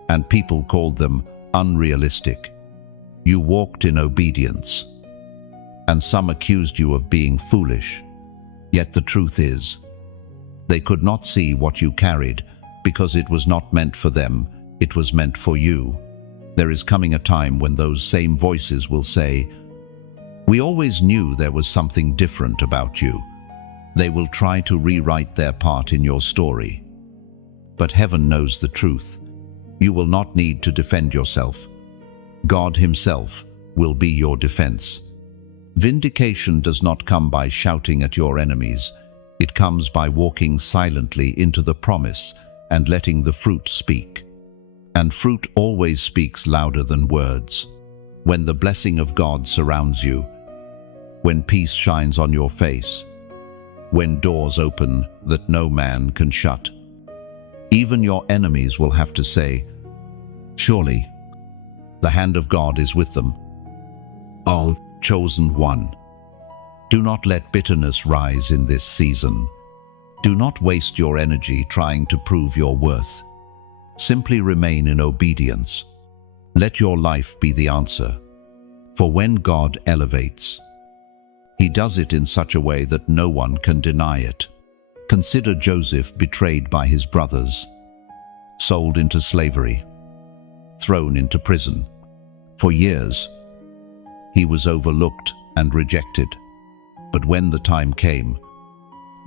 and people called them unrealistic. You walked in obedience, and some accused you of being foolish. Yet the truth is, they could not see what you carried because it was not meant for them, it was meant for you. There is coming a time when those same voices will say, "We always knew there was something different about you." They will try to rewrite their part in your story. But heaven knows the truth. You will not need to defend yourself. God Himself will be your defense. Vindication does not come by shouting at your enemies. It comes by walking silently into the promise and letting the fruit speak. And fruit always speaks louder than words. When the blessing of God surrounds you, when peace shines on your face, when doors open that no man can shut, even your enemies will have to say, "Surely, the hand of God is with them." Oh, chosen one, do not let bitterness rise in this season. Do not waste your energy trying to prove your worth. Simply remain in obedience. Let your life be the answer. For when God elevates, He does it in such a way that no one can deny it. Consider Joseph, betrayed by his brothers, sold into slavery, thrown into prison. For years, He was overlooked and rejected. But when the time came,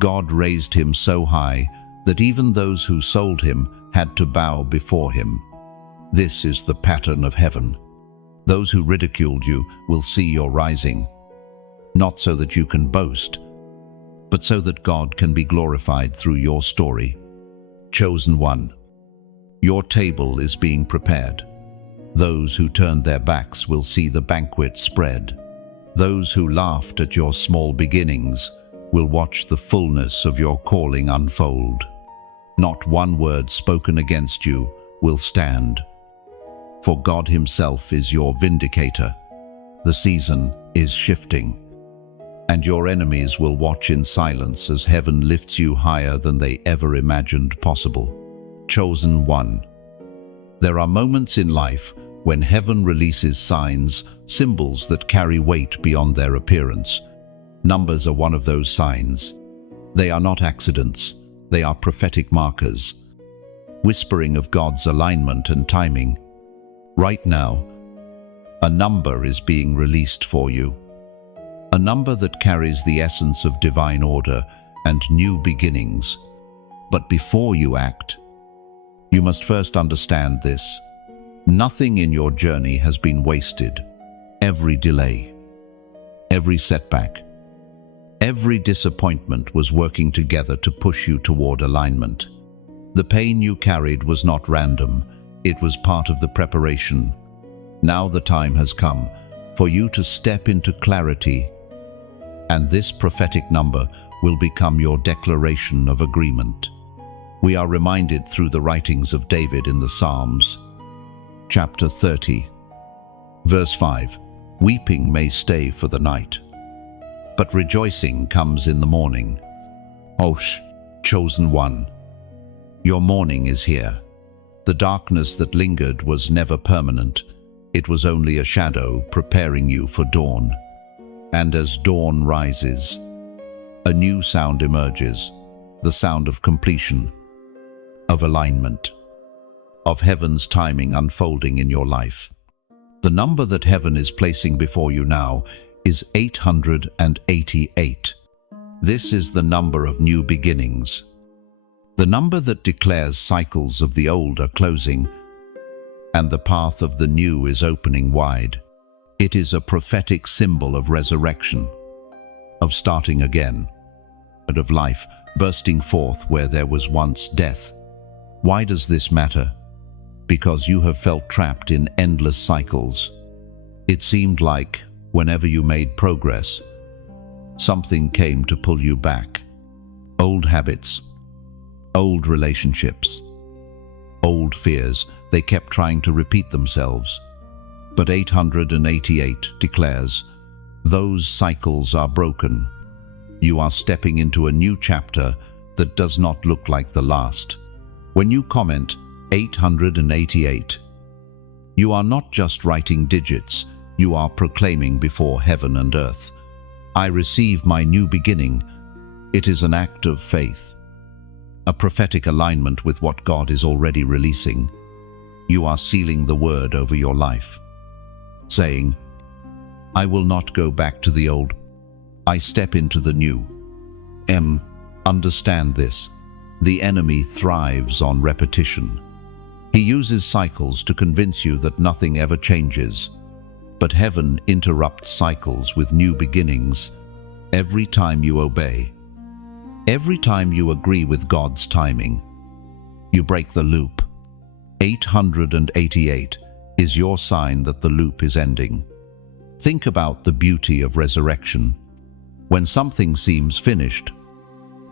God raised him so high that even those who sold him had to bow before him. This is the pattern of heaven. Those who ridiculed you will see your rising, not so that you can boast, but so that God can be glorified through your story. Chosen one, your table is being prepared. Those who turned their backs will see the banquet spread. Those who laughed at your small beginnings will watch the fullness of your calling unfold. Not one word spoken against you will stand, for God himself is your vindicator. The season is shifting, and your enemies will watch in silence as heaven lifts you higher than they ever imagined possible. Chosen one. There are moments in life when heaven releases signs, symbols that carry weight beyond their appearance. Numbers are one of those signs. They are not accidents, they are prophetic markers, whispering of God's alignment and timing. Right now, a number is being released for you. A number that carries the essence of divine order and new beginnings. But before you act, you must first understand this. Nothing in your journey has been wasted. Every delay, every setback, every disappointment was working together to push you toward alignment. The pain you carried was not random. It was part of the preparation. Now the time has come for you to step into clarity, and this prophetic number will become your declaration of agreement. We are reminded through the writings of David in the Psalms. Chapter 30, verse 5. Weeping may stay for the night, but rejoicing comes in the morning. Chosen one, your morning is here. The darkness that lingered was never permanent. It was only a shadow preparing you for dawn. And as dawn rises, a new sound emerges, the sound of completion, of alignment, of heaven's timing unfolding in your life. The number that heaven is placing before you now is 888. This is the number of new beginnings. The number that declares cycles of the old are closing and the path of the new is opening wide. It is a prophetic symbol of resurrection, of starting again, and of life bursting forth where there was once death. Why does this matter? Because you have felt trapped in endless cycles. It seemed like, whenever you made progress, something came to pull you back. Old habits, old relationships, old fears, they kept trying to repeat themselves. But 888 declares, those cycles are broken. You are stepping into a new chapter that does not look like the last. When you comment 888, you are not just writing digits, you are proclaiming before heaven and earth, I receive my new beginning. It is an act of faith, a prophetic alignment with what God is already releasing. You are sealing the word over your life, saying, I will not go back to the old. I step into the new. Understand this. The enemy thrives on repetition. He uses cycles to convince you that nothing ever changes. But heaven interrupts cycles with new beginnings every time you obey. Every time you agree with God's timing, you break the loop. 888 is your sign that the loop is ending. Think about the beauty of resurrection. When something seems finished,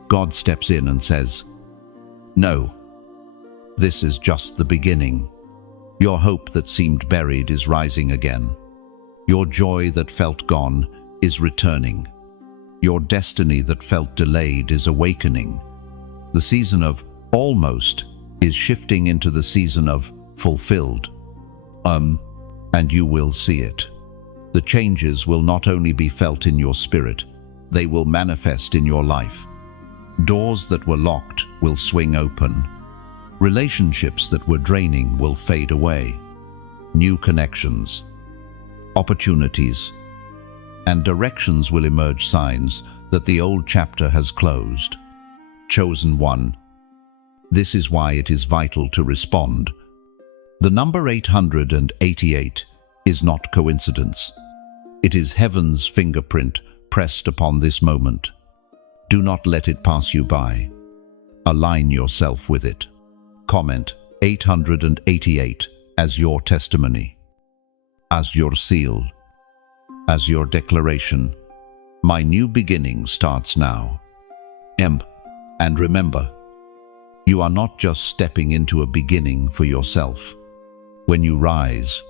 God steps in and says, no, this is just the beginning. Your hope that seemed buried is rising again. Your joy that felt gone is returning. Your destiny that felt delayed is awakening. The season of almost is shifting into the season of fulfilled. And you will see it. The changes will not only be felt in your spirit, they will manifest in your life. Doors that were locked will swing open. Relationships that were draining will fade away. New connections, opportunities, and directions will emerge, signs that the old chapter has closed. Chosen one. This is why it is vital to respond. The number 888 is not coincidence. It is heaven's fingerprint pressed upon this moment. Do not let it pass you by. Align yourself with it. Comment 888 as your testimony, as your seal, as your declaration. My new beginning starts now. And remember, you are not just stepping into a beginning for yourself. When you rise,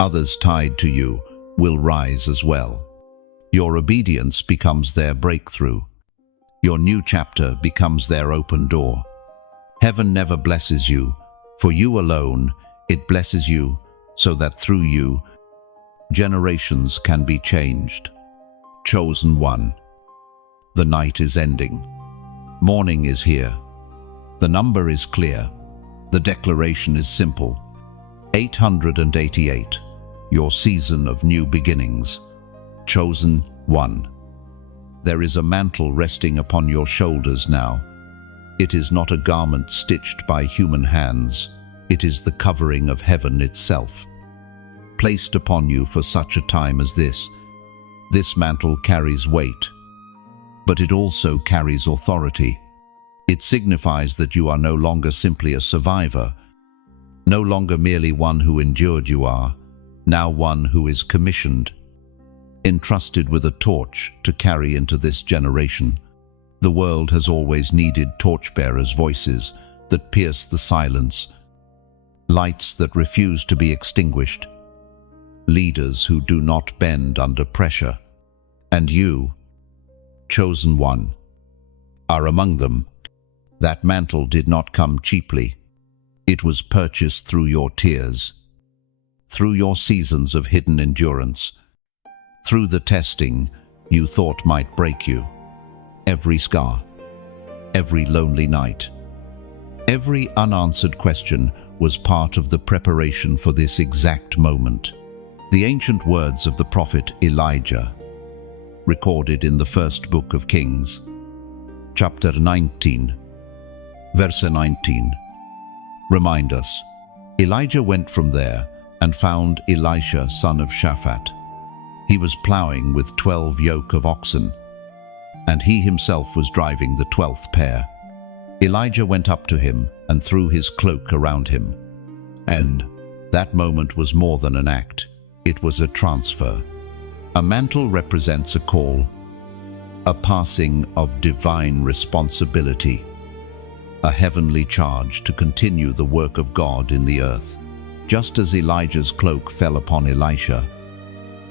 others tied to you will rise as well. Your obedience becomes their breakthrough. Your new chapter becomes their open door. Heaven never blesses you for you alone. It blesses you so that through you, generations can be changed. Chosen one. The night is ending. Morning is here. The number is clear. The declaration is simple. 888. Your season of new beginnings. Chosen one. There is a mantle resting upon your shoulders now. It is not a garment stitched by human hands. It is the covering of heaven itself, placed upon you for such a time as this. This mantle carries weight, but it also carries authority. It signifies that you are no longer simply a survivor, no longer merely one who endured. You are now one who is commissioned, entrusted with a torch to carry into this generation. The world has always needed torchbearers, voices that pierce the silence, lights that refuse to be extinguished, leaders who do not bend under pressure. And you, chosen one, are among them. That mantle did not come cheaply. It was purchased through your tears, through your seasons of hidden endurance, through the testing you thought might break you. Every scar, every lonely night, every unanswered question was part of the preparation for this exact moment. The ancient words of the prophet Elijah, recorded in the first book of Kings, chapter 19, verse 19, remind us. Elijah went from there and found Elisha, son of Shaphat. He was plowing with 12 yoke of oxen, and he himself was driving the 12th pair. Elijah went up to him and threw his cloak around him. And that moment was more than an act. It was a transfer. A mantle represents a call, a passing of divine responsibility, a heavenly charge to continue the work of God in the earth. Just as Elijah's cloak fell upon Elisha,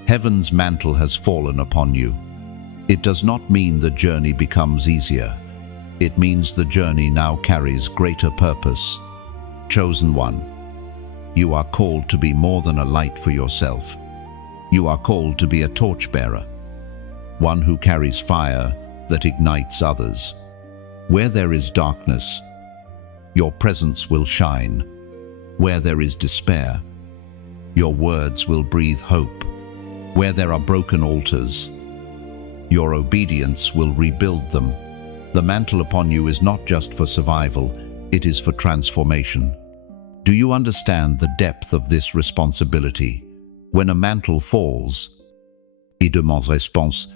heaven's mantle has fallen upon you. It does not mean the journey becomes easier. It means the journey now carries greater purpose. Chosen one, you are called to be more than a light for yourself. You are called to be a torchbearer, one who carries fire that ignites others. Where there is darkness, your presence will shine. Where there is despair, your words will breathe hope. Where there are broken altars, your obedience will rebuild them. The mantle upon you is not just for survival, it is for transformation. Do you understand the depth of this responsibility? When a mantle falls, il demande réponse.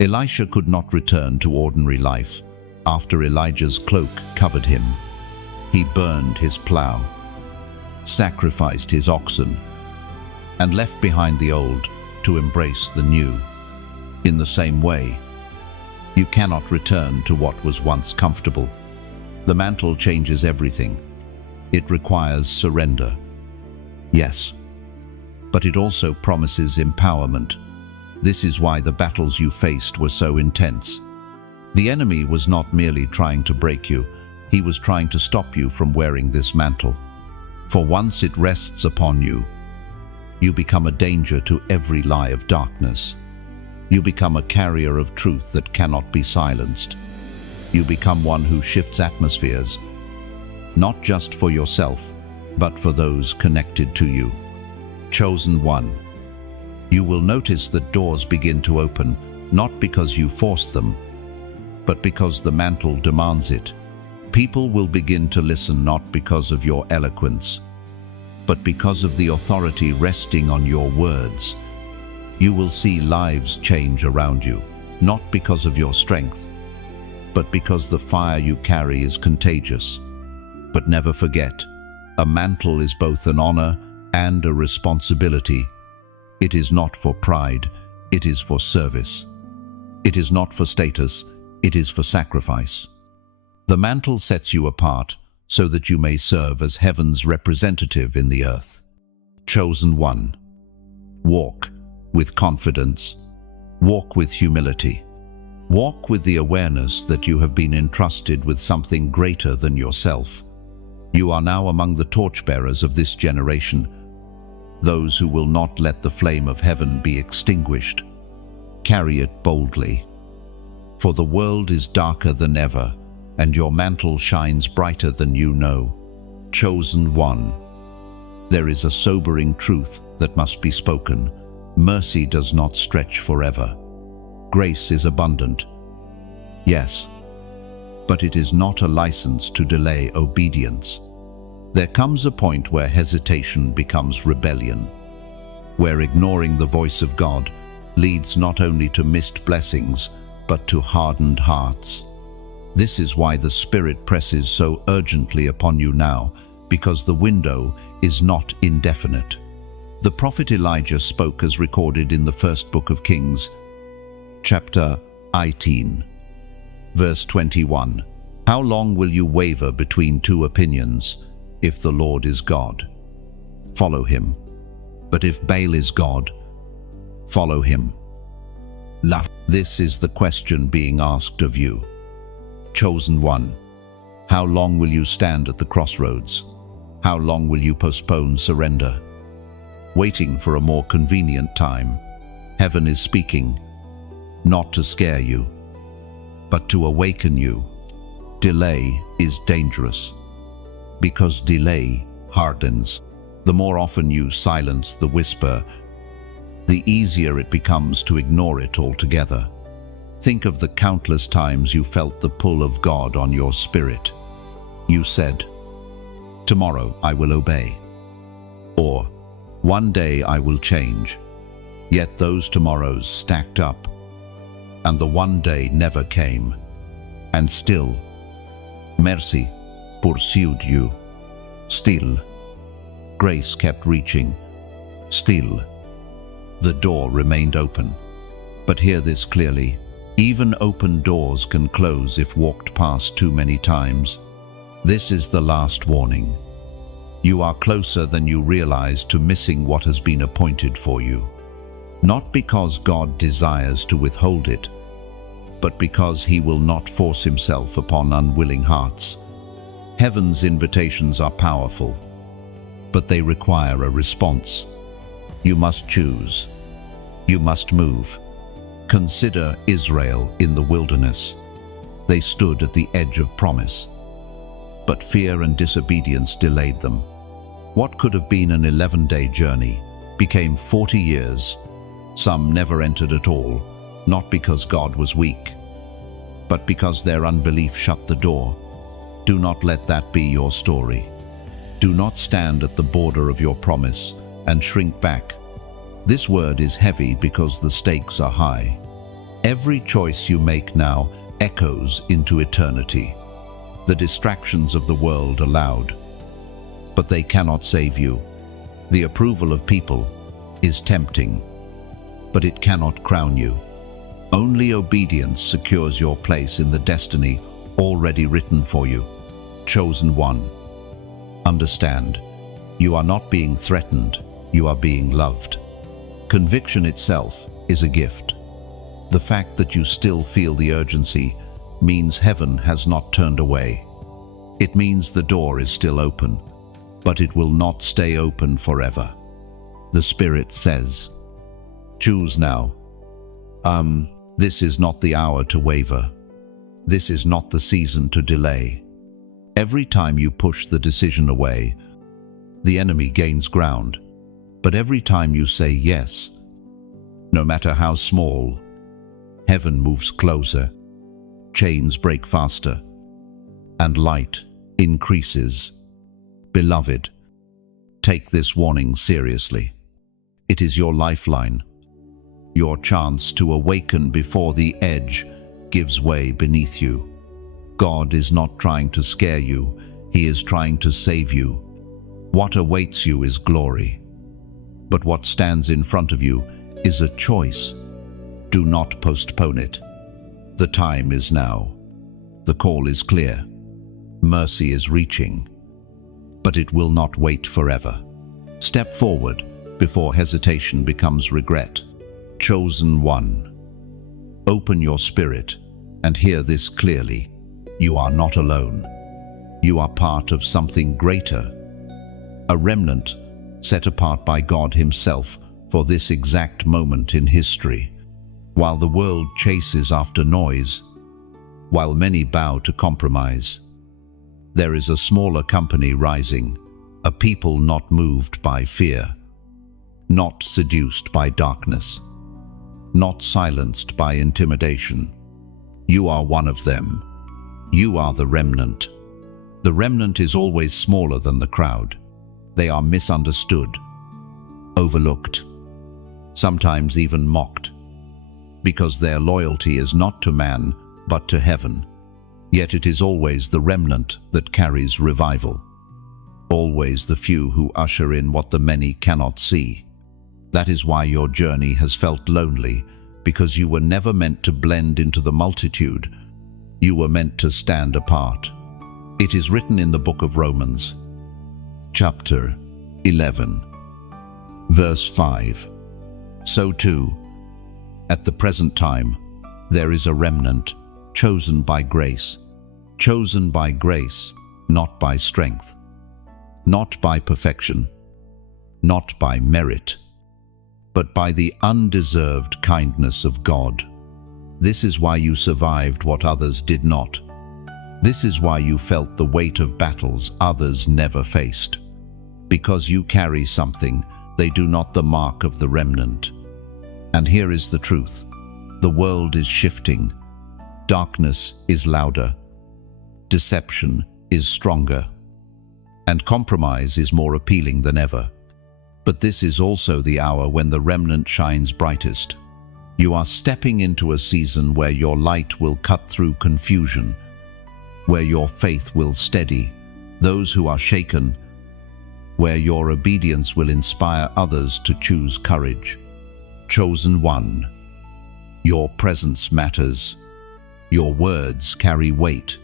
Elisha could not return to ordinary life. After Elijah's cloak covered him, he burned his plow, sacrificed his oxen, and left behind the old to embrace the new. In the same way, you cannot return to what was once comfortable. The mantle changes everything. It requires surrender. Yes, but it also promises empowerment. This is why the battles you faced were so intense. The enemy was not merely trying to break you, he was trying to stop you from wearing this mantle. For once it rests upon you, you become a danger to every lie of darkness. You become a carrier of truth that cannot be silenced. You become one who shifts atmospheres, not just for yourself, but for those connected to you. Chosen one, You will notice that doors begin to open, not because you forced them, but because the mantle demands it. People will begin to listen not because of your eloquence, but because of the authority resting on your words. You will see lives change around you, not because of your strength, but because the fire you carry is contagious. But never forget, a mantle is both an honor and a responsibility. It is not for pride, it is for service. It is not for status, it is for sacrifice. The mantle sets you apart so that you may serve as heaven's representative in the earth. Chosen one. Walk with confidence. Walk with humility. Walk with the awareness that you have been entrusted with something greater than yourself. You are now among the torchbearers of this generation, those who will not let the flame of heaven be extinguished. Carry it boldly. For the world is darker than ever, and your mantle shines brighter than you know. Chosen one. There is a sobering truth that must be spoken. Mercy does not stretch forever. Grace is abundant. Yes, but it is not a license to delay obedience. There comes a point where hesitation becomes rebellion, where ignoring the voice of God leads not only to missed blessings, but to hardened hearts. This is why the Spirit presses so urgently upon you now, because the window is not indefinite. The prophet Elijah spoke as recorded in the first book of Kings, chapter 18, verse 21. How long will you waver between two opinions? If the Lord is God, follow him. But if Baal is God, follow him. This is the question being asked of you. Chosen one. How long will you stand at the crossroads? How long will you postpone surrender? Waiting for a more convenient time. Heaven is speaking, not to scare you, but to awaken you. Delay is dangerous, because delay hardens. The more often you silence the whisper, the easier it becomes to ignore it altogether. Think of the countless times you felt the pull of God on your spirit. You said, "Tomorrow I will obey," or "One day I will change." Yet those tomorrows stacked up, and the one day never came. And still, mercy pursued you. Still, grace kept reaching. Still, the door remained open. But hear this clearly. Even open doors can close if walked past too many times. This is the last warning. You are closer than you realize to missing what has been appointed for you. Not because God desires to withhold it, but because he will not force himself upon unwilling hearts. Heaven's invitations are powerful, but they require a response. You must choose. You must move. Consider Israel in the wilderness. They stood at the edge of promise, but fear and disobedience delayed them. What could have been an 11-day journey became 40 years. Some never entered at all, not because God was weak, but because their unbelief shut the door. Do not let that be your story. Do not stand at the border of your promise and shrink back. This word is heavy because the stakes are high. Every choice you make now echoes into eternity. The distractions of the world are loud, but they cannot save you. The approval of people is tempting, but it cannot crown you. Only obedience secures your place in the destiny already written for you. Chosen one. Understand, you are not being threatened, you are being loved. Conviction itself is a gift. The fact that you still feel the urgency means heaven has not turned away. It means the door is still open, but it will not stay open forever. The Spirit says, choose now. This is not the hour to waver. This is not the season to delay. Every time you push the decision away, the enemy gains ground. But every time you say yes, No matter how small, heaven moves closer, chains break faster, and light increases. Beloved, take this warning seriously. It is your lifeline, your chance to awaken before the edge gives way beneath you. God is not trying to scare you, He is trying to save you. What awaits you is glory, but what stands in front of you is a choice. Do not postpone it. The time is now. The call is clear. Mercy is reaching, but it will not wait forever. Step forward before hesitation becomes regret. Chosen one. Open your spirit and hear this clearly. You are not alone. You are part of something greater. A remnant set apart by God Himself for this exact moment in history. While the world chases after noise, while many bow to compromise, there is a smaller company rising, a people not moved by fear, not seduced by darkness, not silenced by intimidation. You are one of them. You are the remnant. The remnant is always smaller than the crowd. They are misunderstood, overlooked, sometimes even mocked, because their loyalty is not to man, but to heaven. Yet it is always the remnant that carries revival. Always the few who usher in what the many cannot see. That is why your journey has felt lonely, because you were never meant to blend into the multitude. You were meant to stand apart. It is written in the book of Romans, chapter 11, verse 5. So too, at the present time, there is a remnant chosen by grace, not by strength, not by perfection, not by merit, but by the undeserved kindness of God. This is why you survived what others did not. This is why you felt the weight of battles others never faced. Because you carry something they do not, the mark of the remnant. And here is the truth. The world is shifting. Darkness is louder. Deception is stronger. And compromise is more appealing than ever. But this is also the hour when the remnant shines brightest. You are stepping into a season where your light will cut through confusion, where your faith will steady those who are shaken, where your obedience will inspire others to choose courage. Chosen one, your presence matters. Your words carry weight.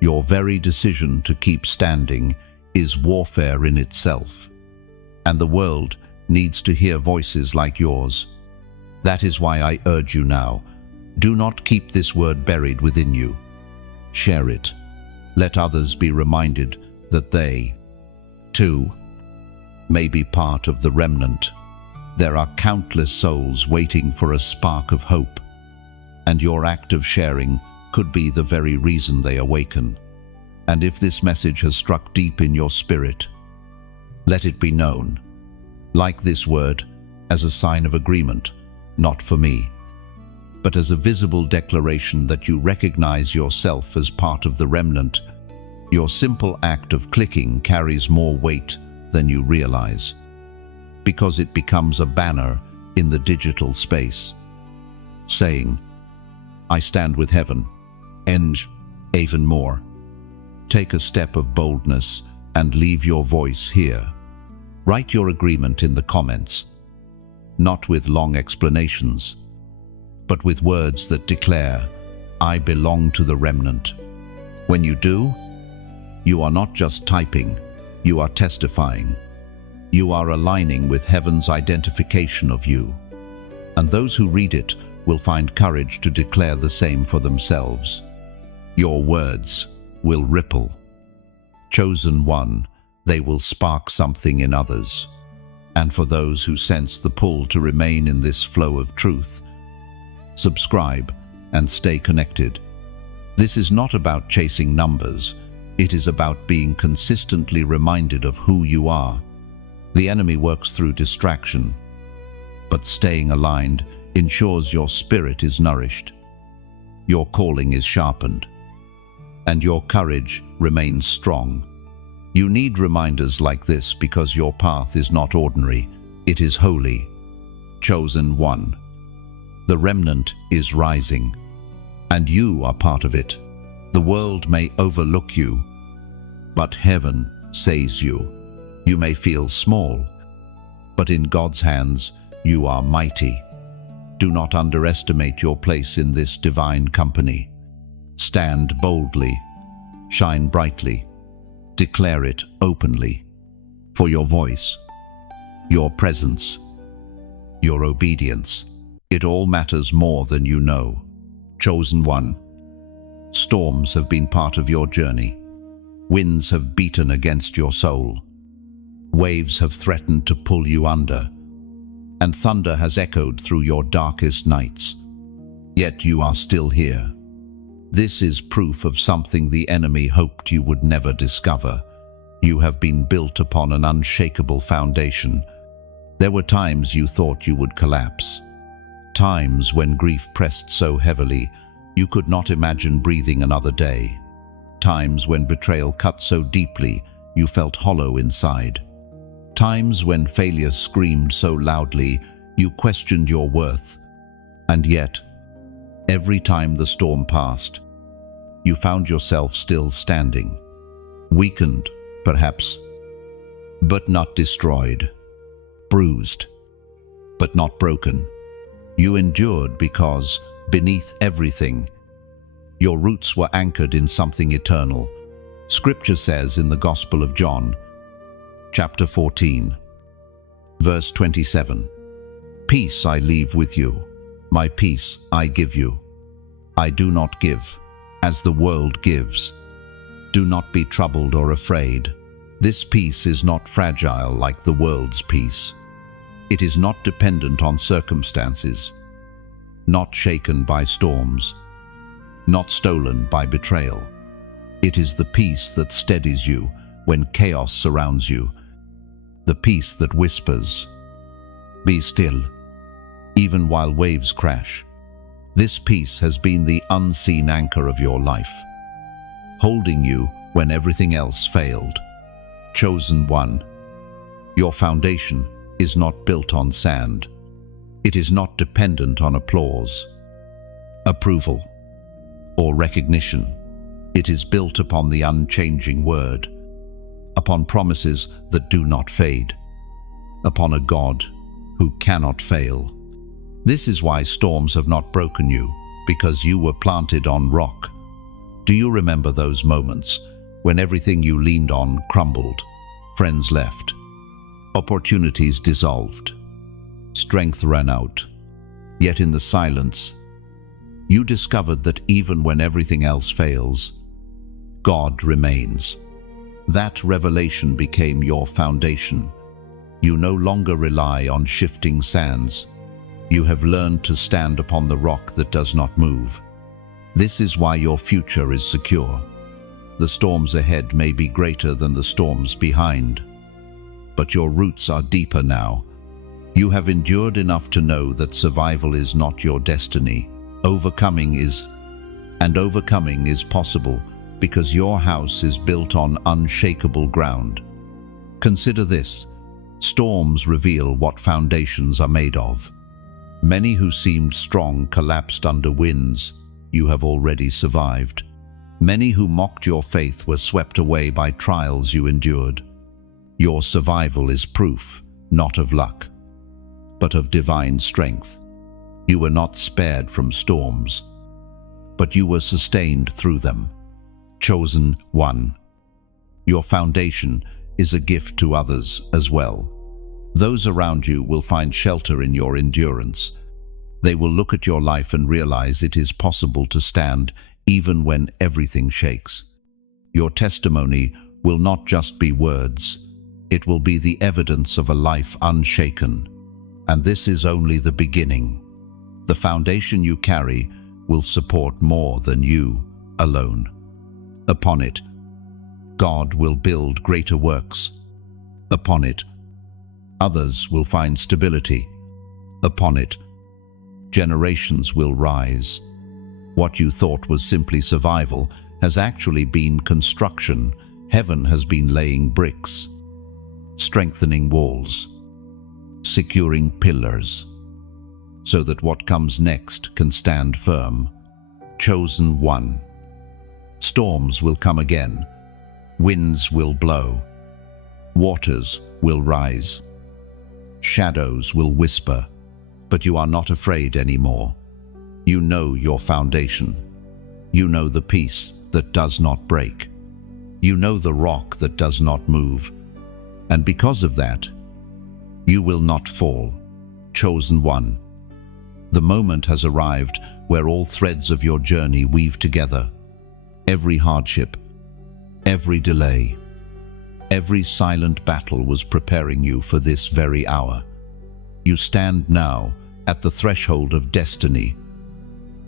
Your very decision to keep standing is warfare in itself. And the world needs to hear voices like yours. That is why I urge you now, do not keep this word buried within you. Share it. Let others be reminded that they, too, may be part of the remnant. There are countless souls waiting for a spark of hope, and your act of sharing could be the very reason they awaken. And if this message has struck deep in your spirit, let it be known, like this word, as a sign of agreement, not for me, but as a visible declaration that you recognize yourself as part of the remnant. Your simple act of clicking carries more weight than you realize, because it becomes a banner in the digital space, saying, I stand with heaven, and even more. Take a step of boldness and leave your voice here. Write your agreement in the comments, not with long explanations, but with words that declare, I belong to the remnant. When you do, you are not just typing, you are testifying. You are aligning with heaven's identification of you. And those who read it will find courage to declare the same for themselves. Your words will ripple. Chosen one, they will spark something in others. And for those who sense the pull to remain in this flow of truth, subscribe and stay connected. This is not about chasing numbers. It is about being consistently reminded of who you are. The enemy works through distraction, but staying aligned ensures your spirit is nourished, your calling is sharpened, and your courage remains strong. You need reminders like this because your path is not ordinary, it is holy. Chosen one. The remnant is rising, and you are part of it. The world may overlook you, but heaven says you. You may feel small, but in God's hands you are mighty. Do not underestimate your place in this divine company. Stand boldly, shine brightly, declare it openly. For your voice, your presence, your obedience, it all matters more than you know. Chosen one. Storms have been part of your journey. Winds have beaten against your soul. Waves have threatened to pull you under, and thunder has echoed through your darkest nights. Yet you are still here. This is proof of something the enemy hoped you would never discover. You have been built upon an unshakable foundation. There were times you thought you would collapse. Times when grief pressed so heavily, you could not imagine breathing another day. Times when betrayal cut so deeply, you felt hollow inside. Times when failure screamed so loudly, you questioned your worth. And yet, every time the storm passed, you found yourself still standing. Weakened, perhaps, but not destroyed. Bruised, but not broken. You endured because, beneath everything, your roots were anchored in something eternal. Scripture says in the Gospel of John, chapter 14, verse 27, "Peace I leave with you, my peace I give you. I do not give, as the world gives. Do not be troubled or afraid. This peace is not fragile like the world's peace. It is not dependent on circumstances, not shaken by storms, not stolen by betrayal. It is the peace that steadies you when chaos surrounds you, the peace that whispers, 'Be still,' even while waves crash. This peace has been the unseen anchor of your life, holding you when everything else failed. Chosen one. Your foundation is not built on sand. It is not dependent on applause, approval, or recognition. It is built upon the unchanging word, upon promises that do not fade, upon a God who cannot fail. This is why storms have not broken you, because you were planted on rock. Do you remember those moments when everything you leaned on crumbled, friends left, opportunities dissolved, strength ran out? Yet in the silence, you discovered that even when everything else fails, God remains. That revelation became your foundation. You no longer rely on shifting sands. You have learned to stand upon the rock that does not move. This is why your future is secure. The storms ahead may be greater than the storms behind, but your roots are deeper now. You have endured enough to know that survival is not your destiny. Overcoming is possible because your house is built on unshakable ground. Consider this. Storms reveal what foundations are made of. Many who seemed strong collapsed under winds you have already survived. Many who mocked your faith were swept away by trials you endured. Your survival is proof, not of luck, but of divine strength. You were not spared from storms, but you were sustained through them. Chosen one. Your foundation is a gift to others as well. Those around you will find shelter in your endurance. They will look at your life and realize it is possible to stand even when everything shakes. Your testimony will not just be words. It will be the evidence of a life unshaken. And this is only the beginning. The foundation you carry will support more than you alone. Upon it, God will build greater works. Upon it, others will find stability. Upon it, generations will rise. What you thought was simply survival has actually been construction. Heaven has been laying bricks, strengthening walls, securing pillars, so that what comes next can stand firm. Chosen one. Storms will come again. Winds will blow. Waters will rise. Shadows will whisper. But you are not afraid anymore. You know your foundation. You know the peace that does not break. You know the rock that does not move. And because of that, you will not fall. Chosen one. The moment has arrived where all threads of your journey weave together. Every hardship, every delay, every silent battle was preparing you for this very hour. You stand now at the threshold of destiny,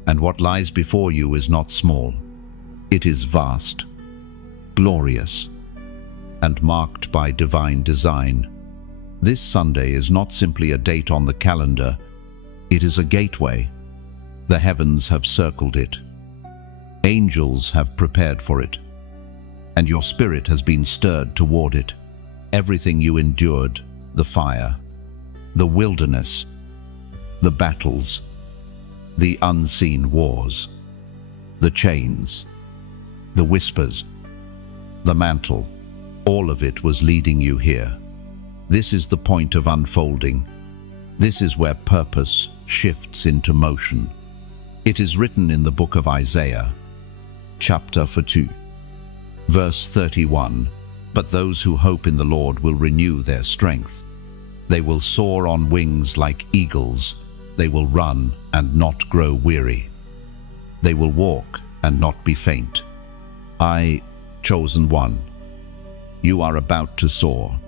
and what lies before you is not small. It is vast, glorious, and marked by divine design. This Sunday is not simply a date on the calendar, it is a gateway. The heavens have circled it. Angels have prepared for it, and your spirit has been stirred toward it. Everything you endured, the fire, the wilderness, the battles, the unseen wars, the chains, the whispers, the mantle, all of it was leading you here. This is the point of unfolding. This is where purpose shifts into motion. It is written in the book of Isaiah, chapter 42, verse 31, "But those who hope in the Lord will renew their strength. They will soar on wings like eagles. They will run and not grow weary. They will walk and not be faint." Chosen one, you are about to soar.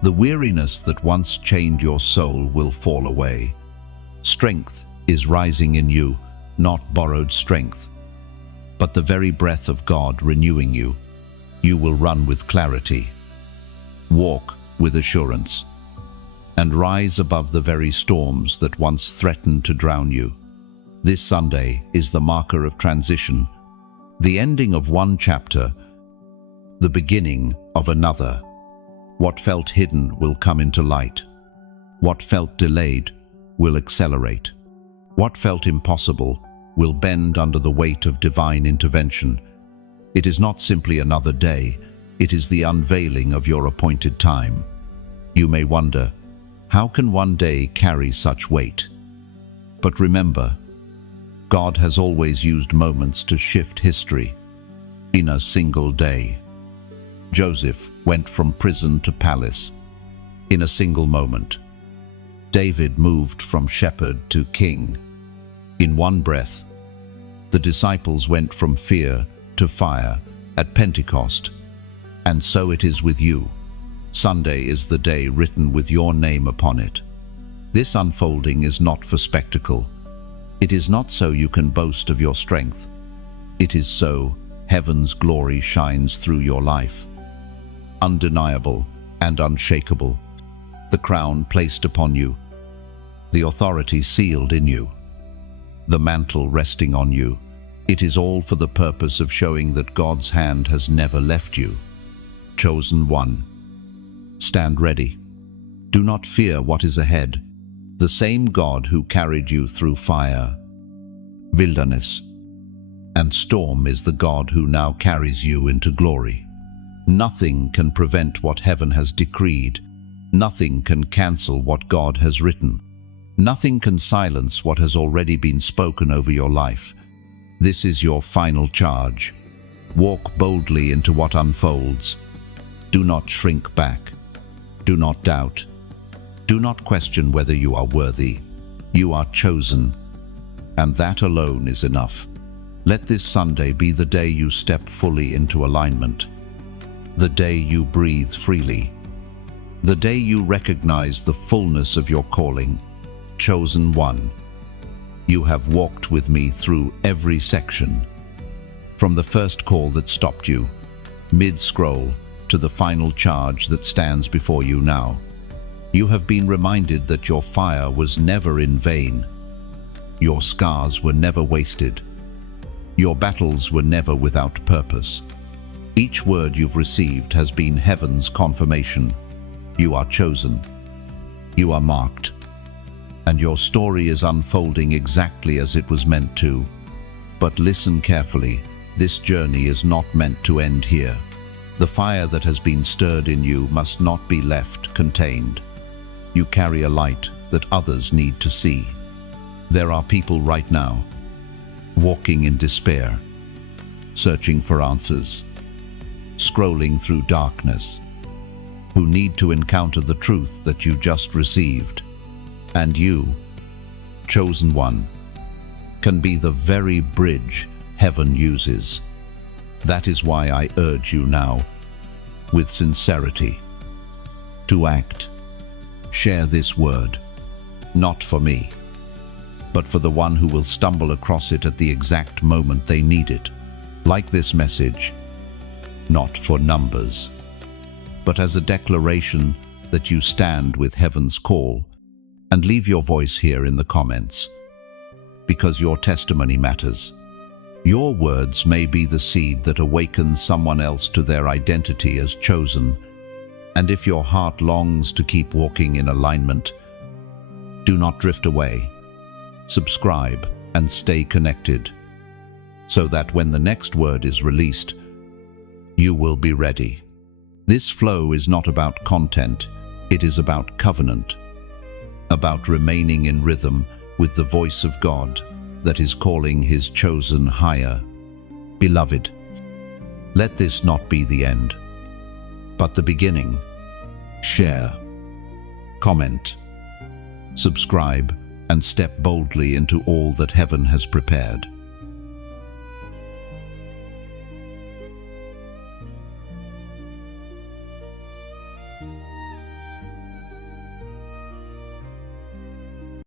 The weariness that once chained your soul will fall away. Strength is rising in you, not borrowed strength, but the very breath of God renewing you. You will run with clarity, walk with assurance, and rise above the very storms that once threatened to drown you. This Sunday is the marker of transition, the ending of one chapter, the beginning of another. What felt hidden will come into light. What felt delayed will accelerate. What felt impossible will bend under the weight of divine intervention. It is not simply another day, it is the unveiling of your appointed time. You may wonder, how can one day carry such weight? But remember, God has always used moments to shift history in a single day. Joseph went from prison to palace in a single moment. David moved from shepherd to king in one breath. The disciples went from fear to fire at Pentecost. And so it is with you. Sunday is the day written with your name upon it. This unfolding is not for spectacle. It is not so you can boast of your strength. It is so heaven's glory shines through your life. Undeniable and unshakable. The crown placed upon you. The authority sealed in you. The mantle resting on you. It is all for the purpose of showing that God's hand has never left you. Chosen one. Stand ready. Do not fear what is ahead. The same God who carried you through fire, wilderness, and storm is the God who now carries you into glory. Nothing can prevent what heaven has decreed. Nothing can cancel what God has written. Nothing can silence what has already been spoken over your life. This is your final charge. Walk boldly into what unfolds. Do not shrink back. Do not doubt. Do not question whether you are worthy. You are chosen, and that alone is enough. Let this Sunday be the day you step fully into alignment. The day you breathe freely. The day you recognize the fullness of your calling. Chosen one. You have walked with me through every section. From the first call that stopped you, mid-scroll, to the final charge that stands before you now. You have been reminded that your fire was never in vain. Your scars were never wasted. Your battles were never without purpose. Each word you've received has been heaven's confirmation. You are chosen. You are marked. And your story is unfolding exactly as it was meant to. But listen carefully. This journey is not meant to end here. The fire that has been stirred in you must not be left contained. You carry a light that others need to see. There are people right now, walking in despair, searching for answers, scrolling through darkness, who need to encounter the truth that you just received. And you, chosen one, can be the very bridge heaven uses. That is why I urge you now, with sincerity, to act. Share this word, not for me, but for the one who will stumble across it at the exact moment they need it. Like this message, not for numbers, but as a declaration that you stand with heaven's call, and leave your voice here in the comments, because your testimony matters. Your words may be the seed that awakens someone else to their identity as chosen, and if your heart longs to keep walking in alignment, do not drift away. Subscribe and stay connected, so that when the next word is released, you will be ready. This flow is not about content, it is about covenant, about remaining in rhythm with the voice of God that is calling His chosen higher. Beloved, let this not be the end, but the beginning. Share, comment, subscribe, and step boldly into all that heaven has prepared.